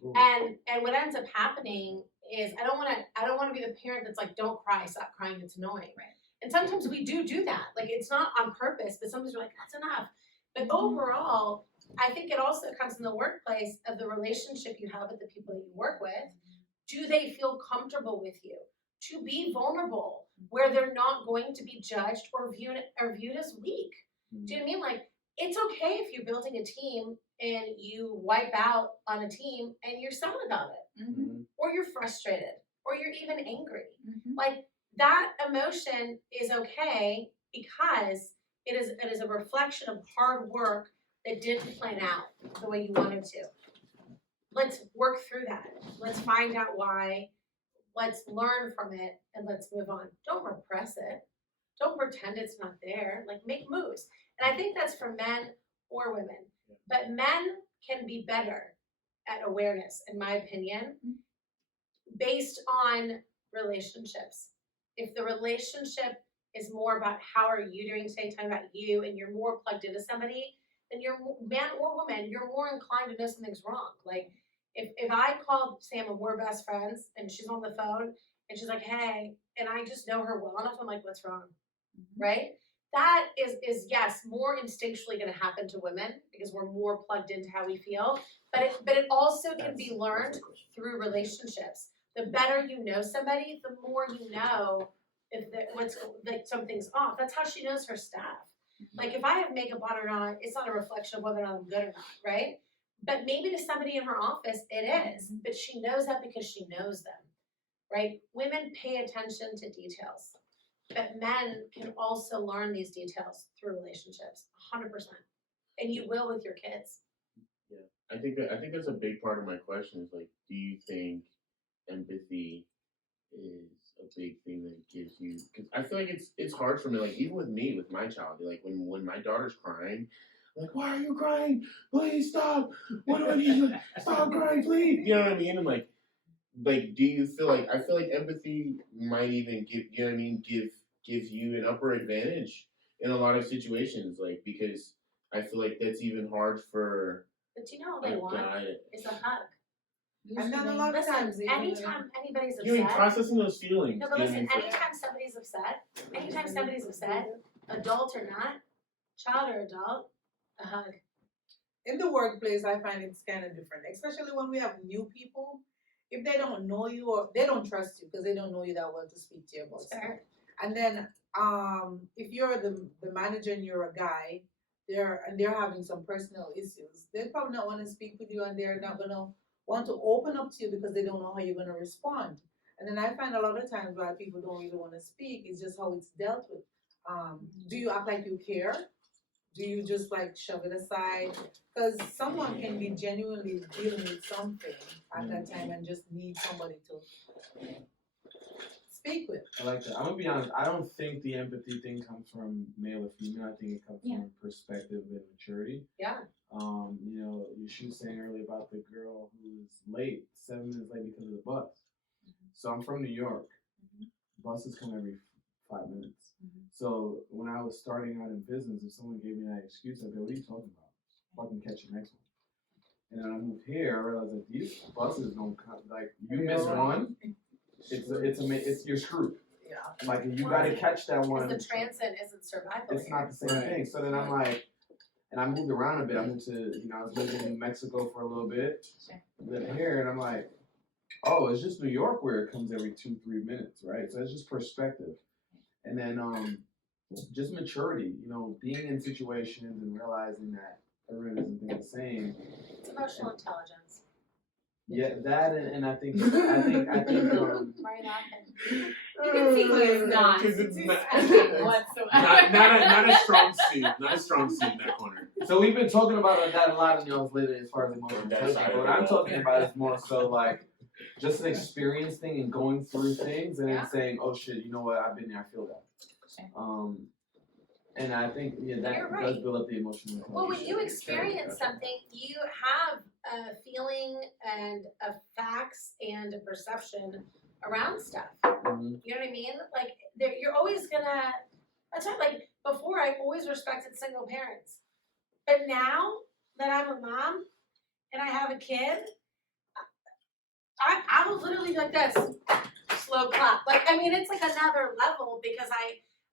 Ooh. And what ends up happening is I don't want to be the parent that's like, don't cry. Stop crying. It's annoying. Right. And sometimes we do that. Like, it's not on purpose, but sometimes we're like, that's enough. But Mm-hmm. overall, I think it also comes in the workplace of the relationship you have with the people that you work with. Do they feel comfortable with you? To be vulnerable, where they're not going to be judged or viewed as weak. Do you know what I mean? Like, it's okay if you're building a team and you wipe out on a team and you're sad about it, or you're frustrated, or you're even angry. Like, that emotion is okay because it is a reflection of hard work that didn't plan out the way you wanted to. Let's work through that. Let's find out why. Let's learn from it and let's move on. Don't repress it. Don't pretend it's not there. Like, make moves. And I think that's for men or women. But men can be better at awareness, in my opinion, based on relationships. If the relationship is more about how are you doing today, talking about you, and you're more plugged into somebody, then you're, man or woman, you're more inclined to know something's wrong. Like, if I called Sam and we're best friends and she's on the phone and she's like, hey, and I just know her well enough, I'm like, what's wrong? Right? That is yes, more instinctually going to happen to women because we're more plugged into how we feel. But it also can be learned through relationships. The better you know somebody, the more you know if something's off. That's how she knows her staff. Like, if I have makeup on or not, it's not a reflection of whether or not I'm good or not, right? But maybe to somebody in her office, it is. But she knows that because she knows them, right? Women pay attention to details. But men can also learn these details through relationships, 100%. And you will with your kids. Yeah, I think that's a big part of my question is like, do you think empathy is a big thing that gives you? Because I feel like it's hard for me. Like, even with me, with my child, like when my daughter's crying, I'm like, why are you crying? Please stop. What do I need? Stop crying, please. You know what I mean? I'm like, do you feel like, I feel like empathy might even give, you know what I mean, give you an upper advantage in a lot of situations, like, because I feel like that's even hard for But you know what they want is a hug. And then a lot of times, anytime anybody's you mean upset. processing those feelings. No, but listen, anytime somebody's upset, adult or not, child or adult, a hug. in the workplace, I find it's kind of different, especially when we have new people. If they don't know you or they don't trust you because they don't know you that well to speak to you about stuff. And then if you're the manager and you're a guy, they're having some personal issues, they're probably not want to speak with you and they're not gonna want to open up to you because they don't know how you're gonna respond. And then I find a lot of times why people don't really want to speak is just how it's dealt with. Do you act like you care? Do you just like shove it aside? Because someone can be genuinely dealing with something at that time and just need somebody to speak with. I like that. I'm gonna be honest. I don't think the empathy thing comes from male or female. I think it comes from perspective and maturity. Yeah. You know, she was saying earlier about the girl who was late, 7 minutes late because of the bus. So I'm from New York. Buses come every 5 minutes. So when I was starting out in business, if someone gave me that excuse, I'd go, "What are you talking about? Fucking catch the next one." And then I moved here. I realized that these buses don't come. Like, you miss one, it's you're screwed. Yeah. Like, you got to catch that one. Because the transit isn't survival. It's not the same thing. So then I'm like, and I moved around a bit. I moved to, I was living in Mexico for a little bit. Living here, and I'm like, oh, it's just New York where it comes every 2-3 minutes, right? So it's just perspective. And then just maturity, being in situations and realizing that everyone doesn't think the same. It's emotional intelligence. Yeah, that and I think Why are you laughing? You can see it's not. It's whatsoever. not a strong suit. Not a strong suit in that corner. So we've been talking about that a lot in y'all's living as far as emotional That's intelligence. But what I'm talking about is more so like just an experience thing and going through things and then saying, oh shit, you know what, I've been there, I feel that. And I think that does build up the emotional intelligence. Well, when you experience something, you have a feeling and a facts and a perception around stuff. You know what I mean? Like, you're always gonna. That's why, like, before I always respected single parents, but now that I'm a mom and I have a kid, I will literally be like this, slow clap. Like, I mean, it's like another level because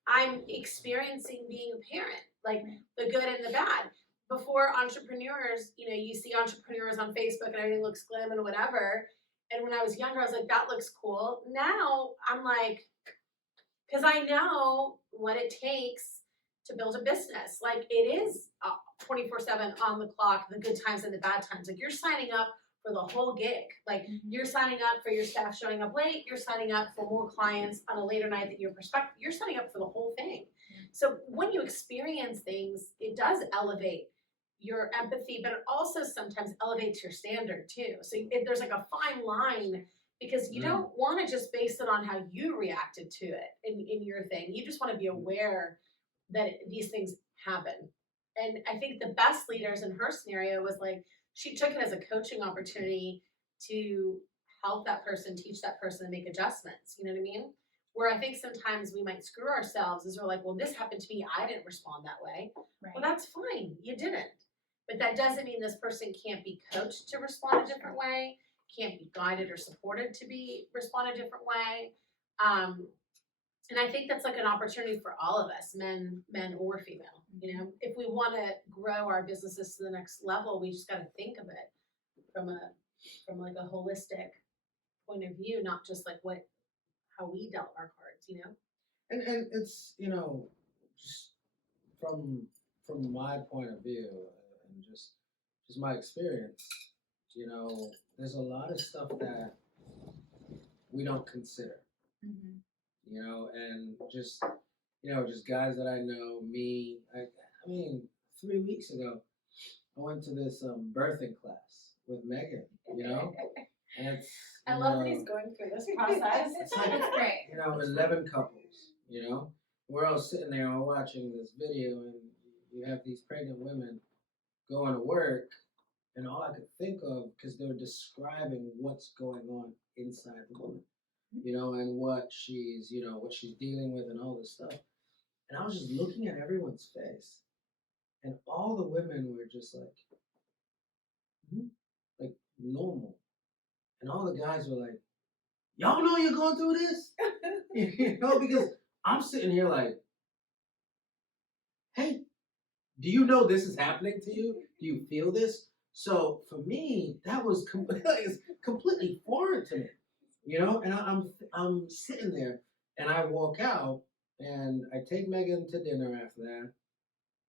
I'm experiencing being a parent, like the good and the bad. before entrepreneurs, you know, you see entrepreneurs on Facebook and everything looks glam and whatever. And when I was younger, I was like, that looks cool. Now I'm like, because I know what it takes to build a business. Like it is 24/7 on the clock, the good times and the bad times. Like you're signing up for the whole gig. Like you're signing up for your staff showing up late. You're signing up for more clients on a later night that you're signing up for the whole thing. So when you experience things, it does elevate your empathy, but it also sometimes elevates your standard too. So there's like a fine line because you don't want to just base it on how you reacted to it in your thing. You just want to be aware that these things happen. And I think the best leaders in her scenario was like, she took it as a coaching opportunity to help that person, teach that person to make adjustments. You know what I mean? Where I think sometimes we might screw ourselves is we're like, well, this happened to me. I didn't respond that way. Right. Well, that's fine. You didn't. But that doesn't mean this person can't be coached to respond a different way, can't be guided or supported to respond a different way. And I think that's like an opportunity for all of us, men or female. You know, if we want to grow our businesses to the next level, we just got to think of it from like a holistic point of view, not just like how we dealt our cards. You know. And it's, you know, just from my point of view and just my experience, you know, there's a lot of stuff that we don't consider. You know, and just, you know, just guys that I know, me, I mean, 3 weeks ago, I went to this birthing class with Megan, you know, and it's, I love that he's going through this process. it's like, That's great. you know, 11 couples, you know, we're all sitting there all watching this video, and you have these pregnant women going to work, and all I could think of, because they were describing what's going on inside the woman, you know, and what she's dealing with and all this stuff. And I was just looking at everyone's face, and all the women were just like normal. And all the guys were like, y'all know you're going through this? You know, because I'm sitting here like, hey, do you know this is happening to you? Do you feel this? So for me, that was completely foreign to me, you know. And I'm sitting there, and I walk out, and I take Megan to dinner after that,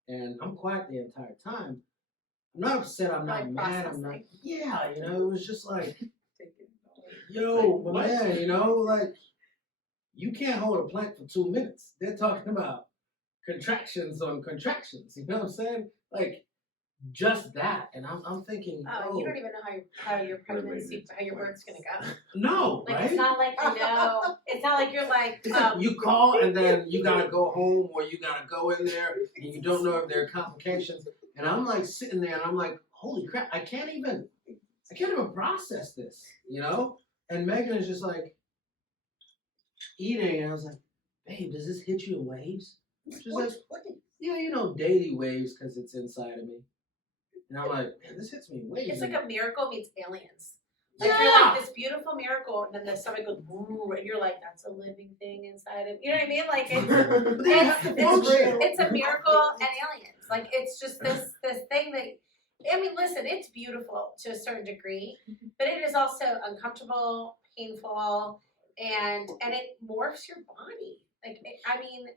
and I'm quiet the entire time. I'm not upset. I'm not mad. I'm not. Yeah, you know, it was just like, yo, my man, you know, like you can't hold a plank for 2 minutes. They're talking about contractions on contractions. You know what I'm saying? Like just that, and I'm thinking, Oh, you don't even know how your pregnancy, how your birth's gonna go. No, Like right? it's not like you know. It's not like you're like. It's like you call and then you gotta go home, or you gotta go in there, and you don't know if there are complications. And I'm like sitting there, and I'm like, holy crap! I can't even process this, you know. And Megan is just like eating, and I was like, babe, does this hit you in waves? She's like, yeah, you know, daily waves, because it's inside of me. And I'm like, man, this hits me in waves. It's like a miracle meets aliens. Like Yeah. you're like this beautiful miracle, and then the stomach goes woo, and you're like, that's a living thing inside of you. Know what I mean? Like it's a miracle and aliens. Like it's just this thing that. I mean, listen, it's beautiful to a certain degree, but it is also uncomfortable, painful, and it morphs your body. Like I mean,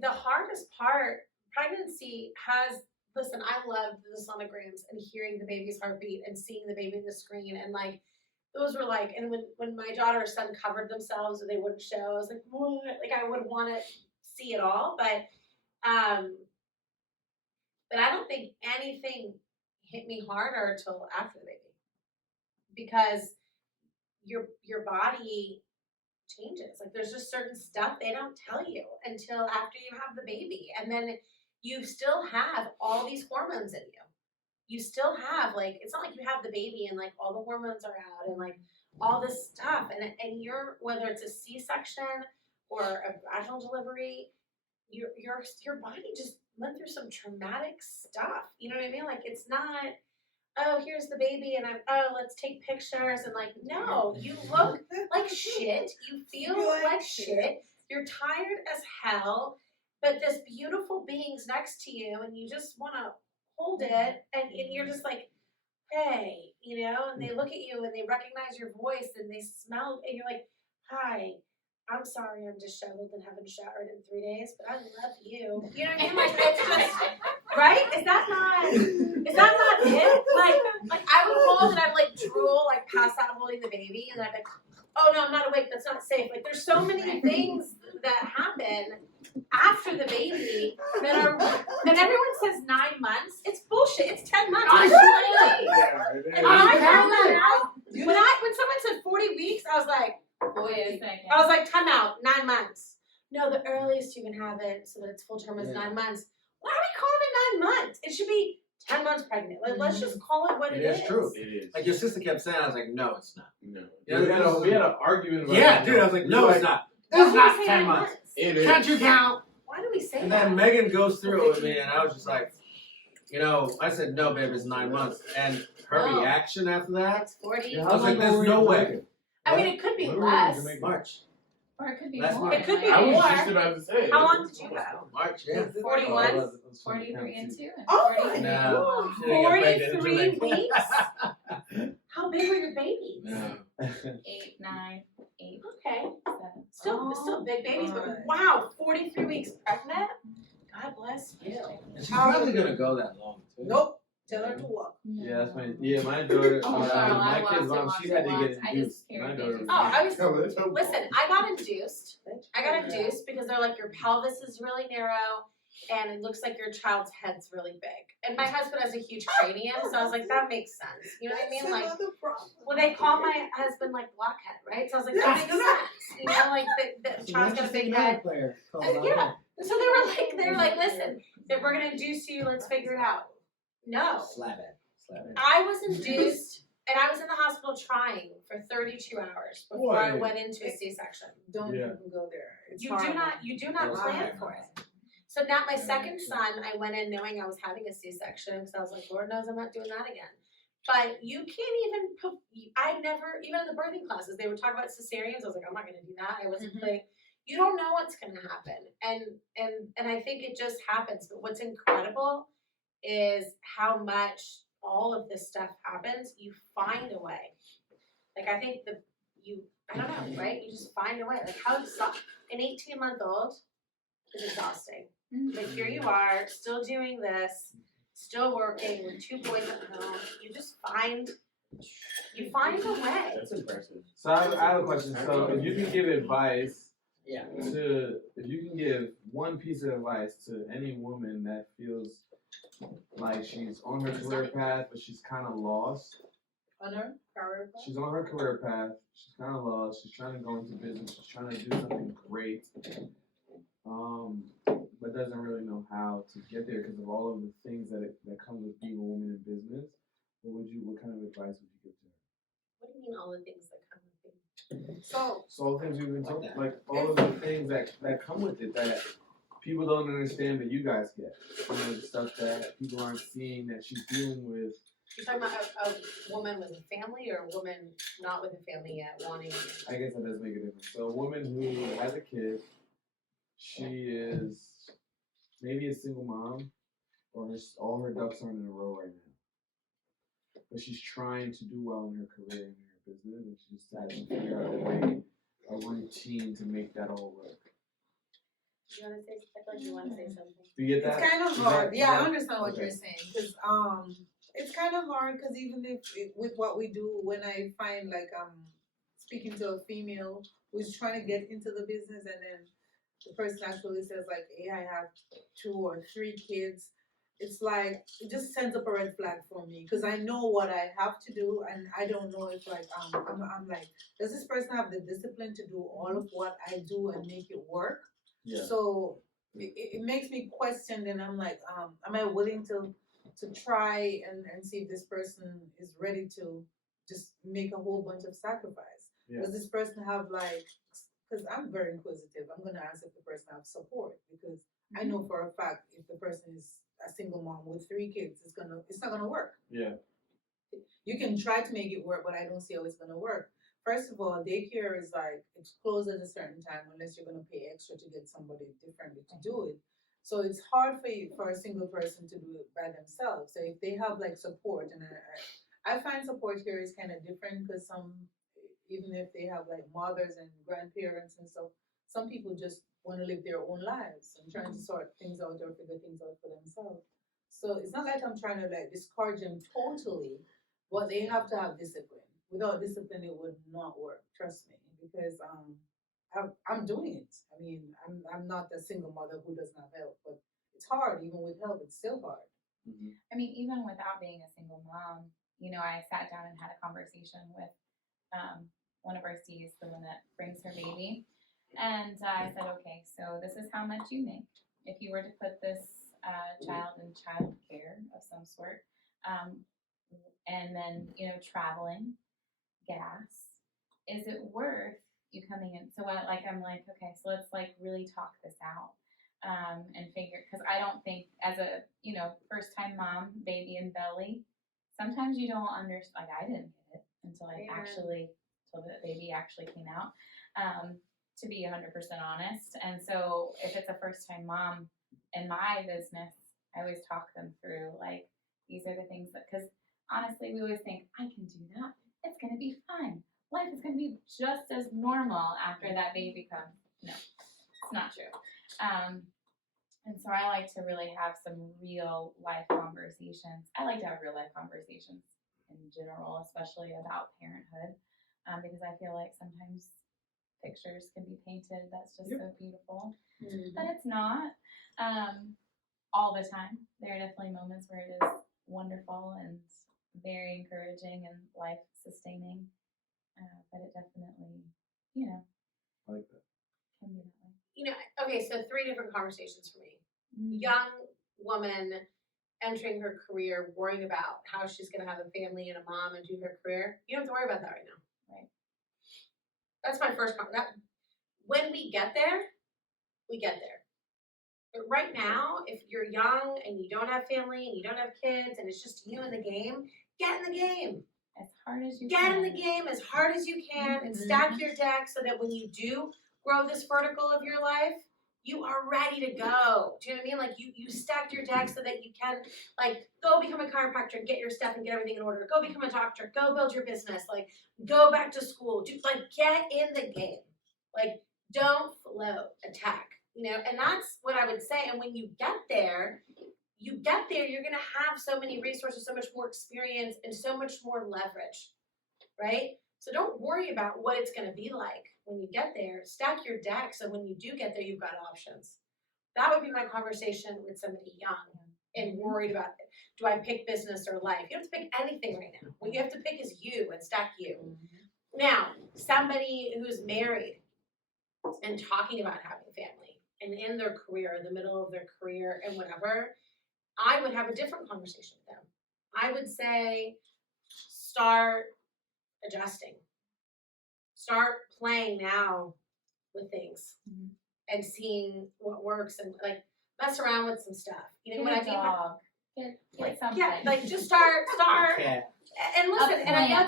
the hardest part, pregnancy has. Listen, I loved the sonograms and hearing the baby's heartbeat and seeing the baby in the screen, and like those were like, and when my daughter or son covered themselves or they wouldn't show, I was like, what? Like I would want to see it all, but I don't think anything hit me harder till after the baby, because your body changes. Like there's just certain stuff they don't tell you until after you have the baby, and then you still have all these hormones in you. You still have like, it's not like you have the baby and like all the hormones are out and like all this stuff, and you're, whether it's a C-section or a vaginal delivery, your body just went through some traumatic stuff. You know what I mean? Like it's not, oh, here's the baby and let's take pictures, and like, no, you look like shit, you feel like shit, you're tired as hell, but this beautiful being's next to you, and you just want to hold it, and you're just like, hey, you know, and they look at you and they recognize your voice and they smell, and you're like, hi, I'm sorry I'm disheveled and haven't showered in 3 days, but I love you. You know what I mean? Like, it's just, right? Is that not it? Like I would hold and I'd like drool, like pass out holding the baby, and I'd be like, oh no, I'm not awake, that's not safe. Like there's so many things that happen after the baby that are, and everyone says 9 months. It's bullshit. It's 10 months. Yeah, it And is. when someone said 40 weeks, I was like, Wait a second. I was like, time out, 9 months. No, the earliest you can have it so that it's full term is 9 months. Why are we calling it 9 months? It should be 10 months pregnant. Like, let's just call it what it is. It is true. It is. Like your sister kept saying, I was like, no, it's not. No. Yeah, we had an argument about Yeah, that. dude, I was like, no, it's not. Why do It's we not say 10 9 months. It is. Can't you count? Why do we say And that? then Megan goes through it with me, and I was just like, you know, I said, no, babe, it's 9 months. And her Oh. reaction after that, It's 40. Yeah, I was like, there's no way. I mean, it could be When were we in less. Jamaica? March. Or it could be That's more. fine. It could be I was more. just about to say. How long did you go? March, yeah. 41? Oh, it was 43 and 2 and Oh, 40. No. She didn't get pregnant in 43 Jamaica. weeks? How big were your babies? No. 8, 9, 8, Okay. 7. Still big babies, but Right. wow, 43 weeks pregnant? God bless you. And she's probably gonna go that long, too. Nope. Tell her to walk. Yeah, that's my my daughter. Oh, my I kid's walked mom, and she had to walked get and walked. I induced. just carried My daughter. babies. Oh, I was No, that's no Listen, I got induced. Because they're like, your pelvis is really narrow and it looks like your child's head's really big. And my husband has a huge cranium, so I was like, that makes sense. You know what I mean? Like, well, they call my husband like blockhead, right? So I was like, that makes sense. You know, like the child's got a big head. And yeah. So they were like, listen, that we're gonna induce you, let's figure it out. No. Slap it. I was induced and I was in the hospital trying for 32 hours before I Boy. went into a C-section. Don't Yeah. even go there. It's You do horrible. not That's plan right. for it. So now my second son, I went in knowing I was having a C-section because I was like, Lord knows I'm not doing that again. But you can't even put, I never, even in the birthing classes, they were talking about cesareans. I was like, I'm not gonna do that. I wasn't playing. You don't know what's gonna happen. And I think it just happens. But what's incredible is how much all of this stuff happens. You find a way. Like I think I don't know, right? You just find a way. Like how an 18-month-old is exhausting. Like here you are, still doing this, still working with 2 boys at home. You just find a way. That's impressive. So I have a question. So if you can give advice Yeah. if you can give one piece of advice to any woman that feels like she's on her career path, but she's kind of lost. On her career path? She's on her career path. She's kind of lost. She's trying to go into business. She's trying to do something great. But doesn't really know how to get there because of all of the things that come with being a woman in business. What kind of advice would you give to her? What do you mean all the things that come with it? So, So all the things we've been Like talking, that. like all of the things that come with it that people don't understand, but you guys get. You know, the stuff that people aren't seeing that she's dealing with. You're talking about a woman with a family or a woman not with a family yet wanting I guess that does make a difference. So a woman who has a kid, she is maybe a single mom, or all her ducks aren't in a row right now. But she's trying to do well in her career and in her business, and she just hasn't figured out a way, a routine to make that all work. You wanna say, I feel like you wanna say something. Do you get that? it's kind of Is hard. that- Yeah, I is that- understand what okay. you're saying. Because it's kind of hard because even if with what we do, when I find like speaking to a female who's trying to get into the business and then the person actually says like, hey, I have 2 or 3 kids, it's like it just sends up a red flag for me because I know what I have to do and I don't know if like I'm like, does this person have the discipline to do all of what I do and make it work? Yeah. So it makes me question, and I'm like, am I willing to try and see if this person is ready to just make a whole bunch of sacrifice? Yeah. Does this person have like, because I'm very inquisitive, I'm gonna ask if the person has support because I know for a fact if the person is a single mom with 3 kids, it's not gonna work. Yeah. You can try to make it work, but I don't see how it's gonna work. First of all, daycare is like, it's closed at a certain time unless you're gonna pay extra to get somebody differently to do it. So it's hard for a single person to do it by themselves. So if they have like support, and I find support here is kind of different because even if they have like mothers and grandparents and stuff, some people just want to live their own lives and trying to sort things out or figure things out for themselves. So it's not like I'm trying to like discourage them totally, but they have to have discipline. Without discipline, it would not work. Trust me, because I'm doing it. I mean, I'm not a single mother who doesn't have help, but it's hard. Even with help, it's still hard. Mm-hmm. I mean, even without being a single mom, I sat down and had a conversation with one of our C's, the one that brings her baby. And I said, okay, so this is how much you make. If you were to put this child in child care of some sort, and then, traveling, gas, is it worth you coming in? So I'm like, okay, so let's like really talk this out and figure, because I don't think as a, first time mom, baby in belly, sometimes you don't understand, like I didn't get it until the baby actually came out, to be 100% honest. And so if it's a first time mom in my business, I always talk them through, like, these are the things that, because honestly, we always think, I can do that. It's going to be fine. Life is going to be just as normal after that baby comes. No, it's not true. And so I like to really have some real life conversations. I like to have real life conversations in general, especially about parenthood, because I feel like sometimes pictures can be painted that's just so beautiful, but it's not all the time. There are definitely moments where it is wonderful and very encouraging and life sustaining, but it definitely, I like that. can be that way. Okay, so 3 different conversations for me. Young woman entering her career, worrying about how she's going to have a family and a mom and do her career. You don't have to worry about that right now. Right. That's my first comment. When we get there, we get there. But right now, if you're young and you don't have family and you don't have kids and it's just you in the game, get in the game. As hard as you Get can. in the game as hard as you can and stack your deck so that when you do grow this vertical of your life, you are ready to go. Do you know what I mean? Like you stacked your deck so that you can like go become a chiropractor and get your stuff and get everything in order. Go become a doctor. Go build your business. Like go back to school. Get in the game. Like don't float, attack. And that's what I would say. And when you get there, you're gonna have so many resources, so much more experience, and so much more leverage, right? So don't worry about what it's gonna be like when you get there. Stack your deck so when you do get there, you've got options. That would be my conversation with somebody young and worried about it. Do I pick business or life? You don't have to pick anything right now. What you have to pick is you and stack you. Now, somebody who's married and talking about having family and in their career, in the middle of their career and whatever, I would have a different conversation with them. I would say, start adjusting. Start playing now with things and seeing what works and like mess around with some stuff. Get a dog. Get something. Yeah, like just start. And listen, and I know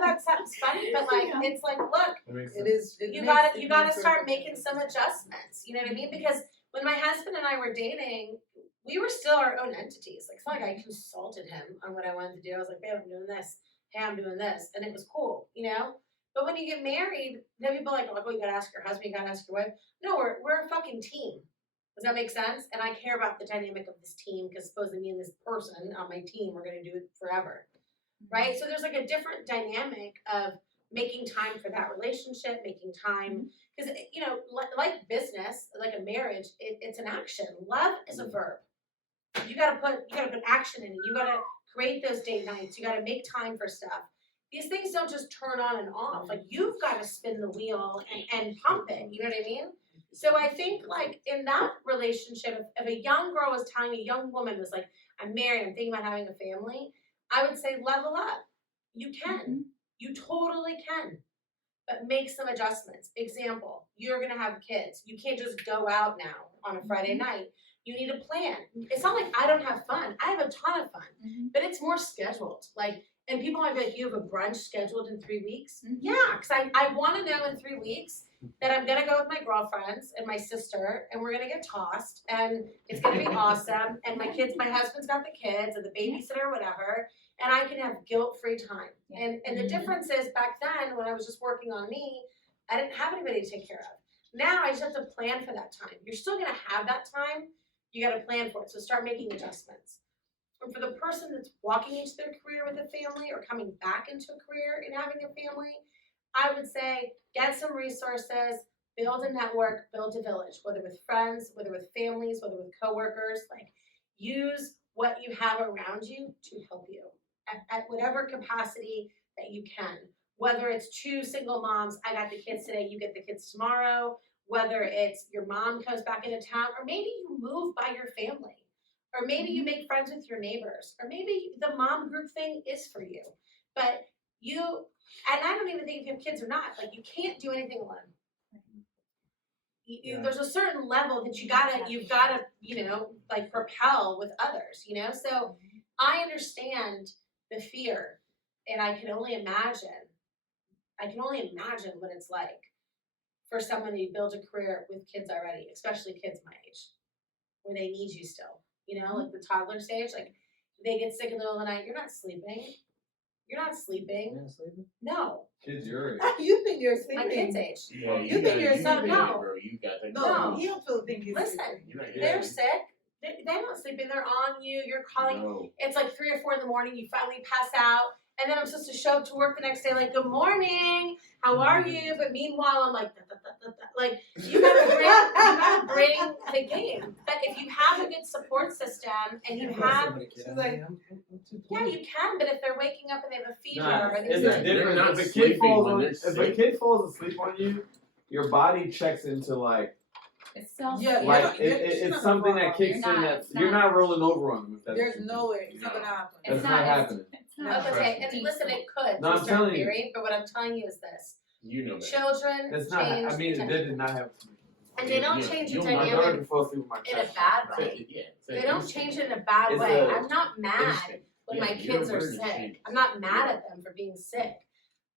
that sounds funny, but like it's like, look, It is. you gotta start making some adjustments. You know what I mean? Because when my husband and I were dating, we were still our own entities. Like it's not like I consulted him on what I wanted to do. I was like, babe, I'm doing this. Hey, I'm doing this, and it was cool, But when you get married, then people are like, oh, you gotta ask your husband, you gotta ask your wife. No, we're a fucking team. Does that make sense? And I care about the dynamic of this team because supposedly me and this person on my team are gonna do it forever, right? So there's like a different dynamic of making time for that relationship, making time because like business, like a marriage, it's an action. Love is a verb. You gotta put action in it. You gotta create those date nights. You gotta make time for stuff. These things don't just turn on and off. Like you've got to spin the wheel and pump it. You know what I mean? So I think like in that relationship, if a young girl was telling me, a young woman was like, I'm married, I'm thinking about having a family, I would say level up. You can. You totally can. But make some adjustments. Example, you're gonna have kids. You can't just go out now on a Friday night. You need a plan. It's not like I don't have fun. I have a ton of fun, but it's more scheduled. Like, and people might be like, you have a brunch scheduled in 3 weeks? Yeah, because I want to know in 3 weeks that I'm going to go with my girlfriends and my sister, and we're going to get tossed, and it's going to be awesome. And my husband's got the kids and the babysitter or whatever, and I can have guilt-free time. And the difference is back then when I was just working on me, I didn't have anybody to take care of. Now I just have to plan for that time. You're still going to have that time. You got to plan for it. So start making adjustments. And for the person that's walking into their career with a family or coming back into a career and having a family, I would say get some resources, build a network, build a village, whether with friends, whether with families, whether with coworkers. Like, use what you have around you to help you at whatever capacity that you can. Whether it's 2 single moms, I got the kids today, you get the kids tomorrow. Whether it's your mom comes back into town, or maybe you move by your family, or maybe you make friends with your neighbors, or maybe the mom group thing is for you. But you, and I don't even think if you have kids or not, like, you can't do anything alone. There's a certain level that you've gotta, you know, like, propel with others, you know? So I understand the fear, and I can only imagine what it's like for someone to build a career with kids already, especially kids my age, where they need you still, you know, like the toddler stage, like, they get sick in the middle of the night, you're not sleeping. You're not sleeping? No. Kids your age. You think you're sleeping? My kid's age. Well, You think you're so- no. bro. You got that. No, No. he also think he's Listen, sleeping. they're sick. They're not sleeping. They're on you. You're calling. No. It's like 3 or 4 in the morning. You finally pass out. And then I'm supposed to show up to work the next day like, good morning, how are you? But meanwhile, I'm like, like, you gotta bring the game. But if you have a good support system and you have, She's like, yeah, you can. But if they're waking up and they have a fever, Nah, or it's they a They're difference. not If a kid sleeping falls when on, they're if a sick. kid falls asleep on you, your body checks into like It's self. Yeah, like you're it's not something gonna that fall. kicks You're in not, that it's you're not. not rolling over on them. If that's there's what no way. It's not gonna happen. That's not happening. It's not. Okay, It's and listen, it could. No, I'm to a certain telling you. theory, but what I'm telling you is this: You know that. children That's not. change, I mean, the that did not happen to me. and they don't Yeah, change the you- My daughter dynamic can fall asleep with my in a child. bad way. Yeah. They don't change it in a bad It's way. a I'm not mad instinct. when Yeah, my your kids are brain sick. changes. I'm not mad at them for being sick.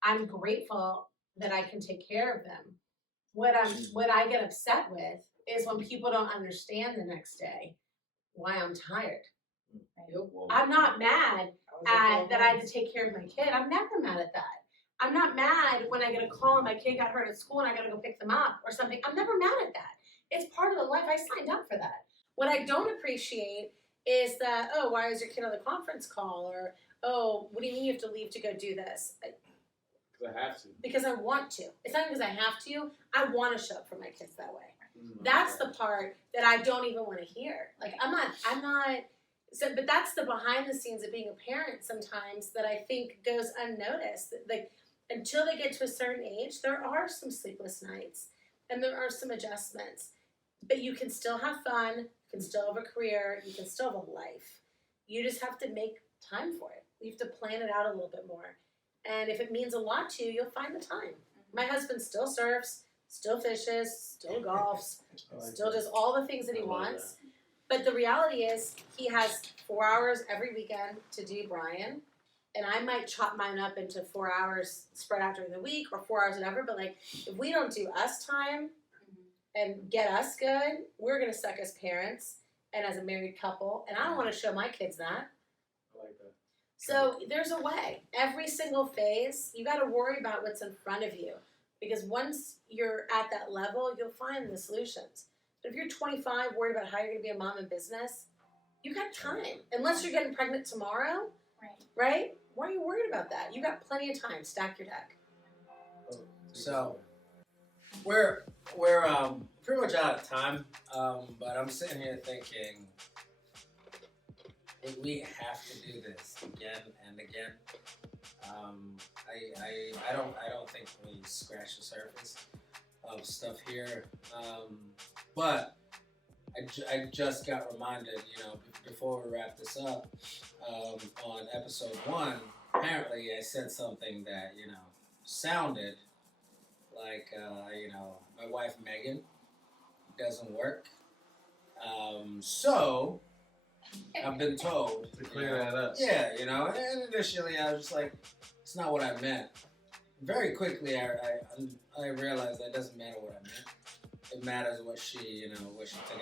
I'm grateful that I can take care of them. What I get upset with is when people don't understand the next day why I'm tired. Well, I'm not mad at that I had to take care of my kid. I'm never mad at that. I'm not mad when I get a call and my kid got hurt at school and I gotta go pick them up or something. I'm never mad at that. It's part of the life. I signed up for that. What I don't appreciate is that, oh, why is your kid on the conference call? Or, oh, what do you mean you have to leave to go do this? I have to. Because I want to. It's not because I have to. I want to show up for my kids that way. That's the part that I don't even want to hear. Like, I'm not, so, but that's the behind the scenes of being a parent sometimes that I think goes unnoticed. Like, until they get to a certain age, there are some sleepless nights and there are some adjustments. But you can still have fun, you can still have a career, you can still have a life. You just have to make time for it. You have to plan it out a little bit more. And if it means a lot to you, you'll find the time. My husband still surfs, still fishes, still golfs, still does all the things that he wants. But the reality is he has 4 hours every weekend to do Brian. And I might chop mine up into 4 hours spread out during the week or 4 hours whatever. But like, if we don't do us time and get us good, we're going to suck as parents and as a married couple. And I don't want to show my kids that. I like that. So there's a way. Every single phase, you got to worry about what's in front of you. Because once you're at that level, you'll find the solutions. But if you're 25, worried about how you're going to be a mom in business, you got time. Unless you're getting pregnant tomorrow, right? Why are you worried about that? You got plenty of time. Stack your deck. So we're pretty much out of time, but I'm sitting here thinking we have to do this again and again. I don't think we scratched the surface of stuff here, but I just got reminded, before we wrap this up, on episode 1, apparently I said something that, sounded like, my wife Megan doesn't work. So I've been told To clear that up. Yeah, you know, and initially I was just like, it's not what I meant. Very quickly, I realized that it doesn't matter what I meant. It matters what she took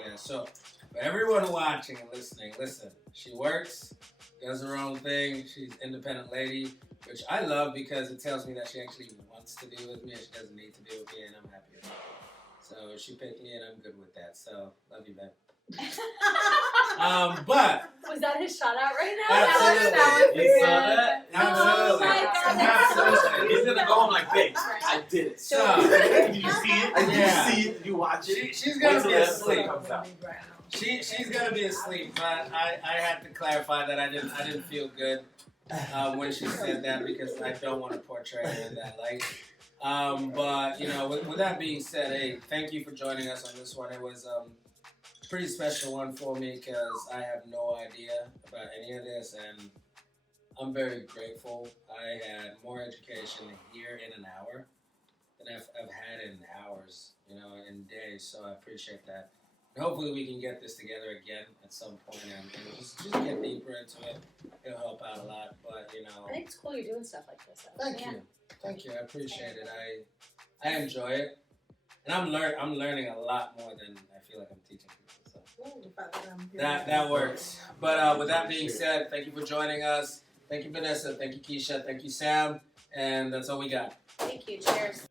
it as. So, for everyone watching and listening, listen. She works, does her own thing. She's an independent lady, which I love because it tells me that she actually wants to be with me and she doesn't need to be with me, and I'm happy with that. So she picked me, and I'm good with that. So, love you, babe. But Was that his shout out right now? Absolutely. You saw that? Oh my God, that's so Absolutely. He's gonna go home like, babe, I did it. So, Did you see it? Did Yeah. you see it? Did you watch it? she's Wait gonna till be the episode asleep. comes out. She's gonna be asleep, but I had to clarify that I didn't feel good when she said that because I don't want to portray her in that light. But you know, with that being said, hey, thank you for joining us on this one. It was a pretty special one for me because I have no idea about any of this, and I'm very grateful. I had more education here in an hour than I've had in hours, you know, in days. So I appreciate that. And hopefully we can get this together again at some point and just get deeper into it. It'll help out a lot, but you know. I think it's cool you're doing stuff like this. Thank you. I appreciate it. I enjoy it, and I'm learning a lot more than I feel like I'm teaching people. So that works. But with that being said, thank you for joining us. Thank you, Vanessa. Thank you, Keisha. Thank you, Sam. And that's all we got. Thank you. Cheers.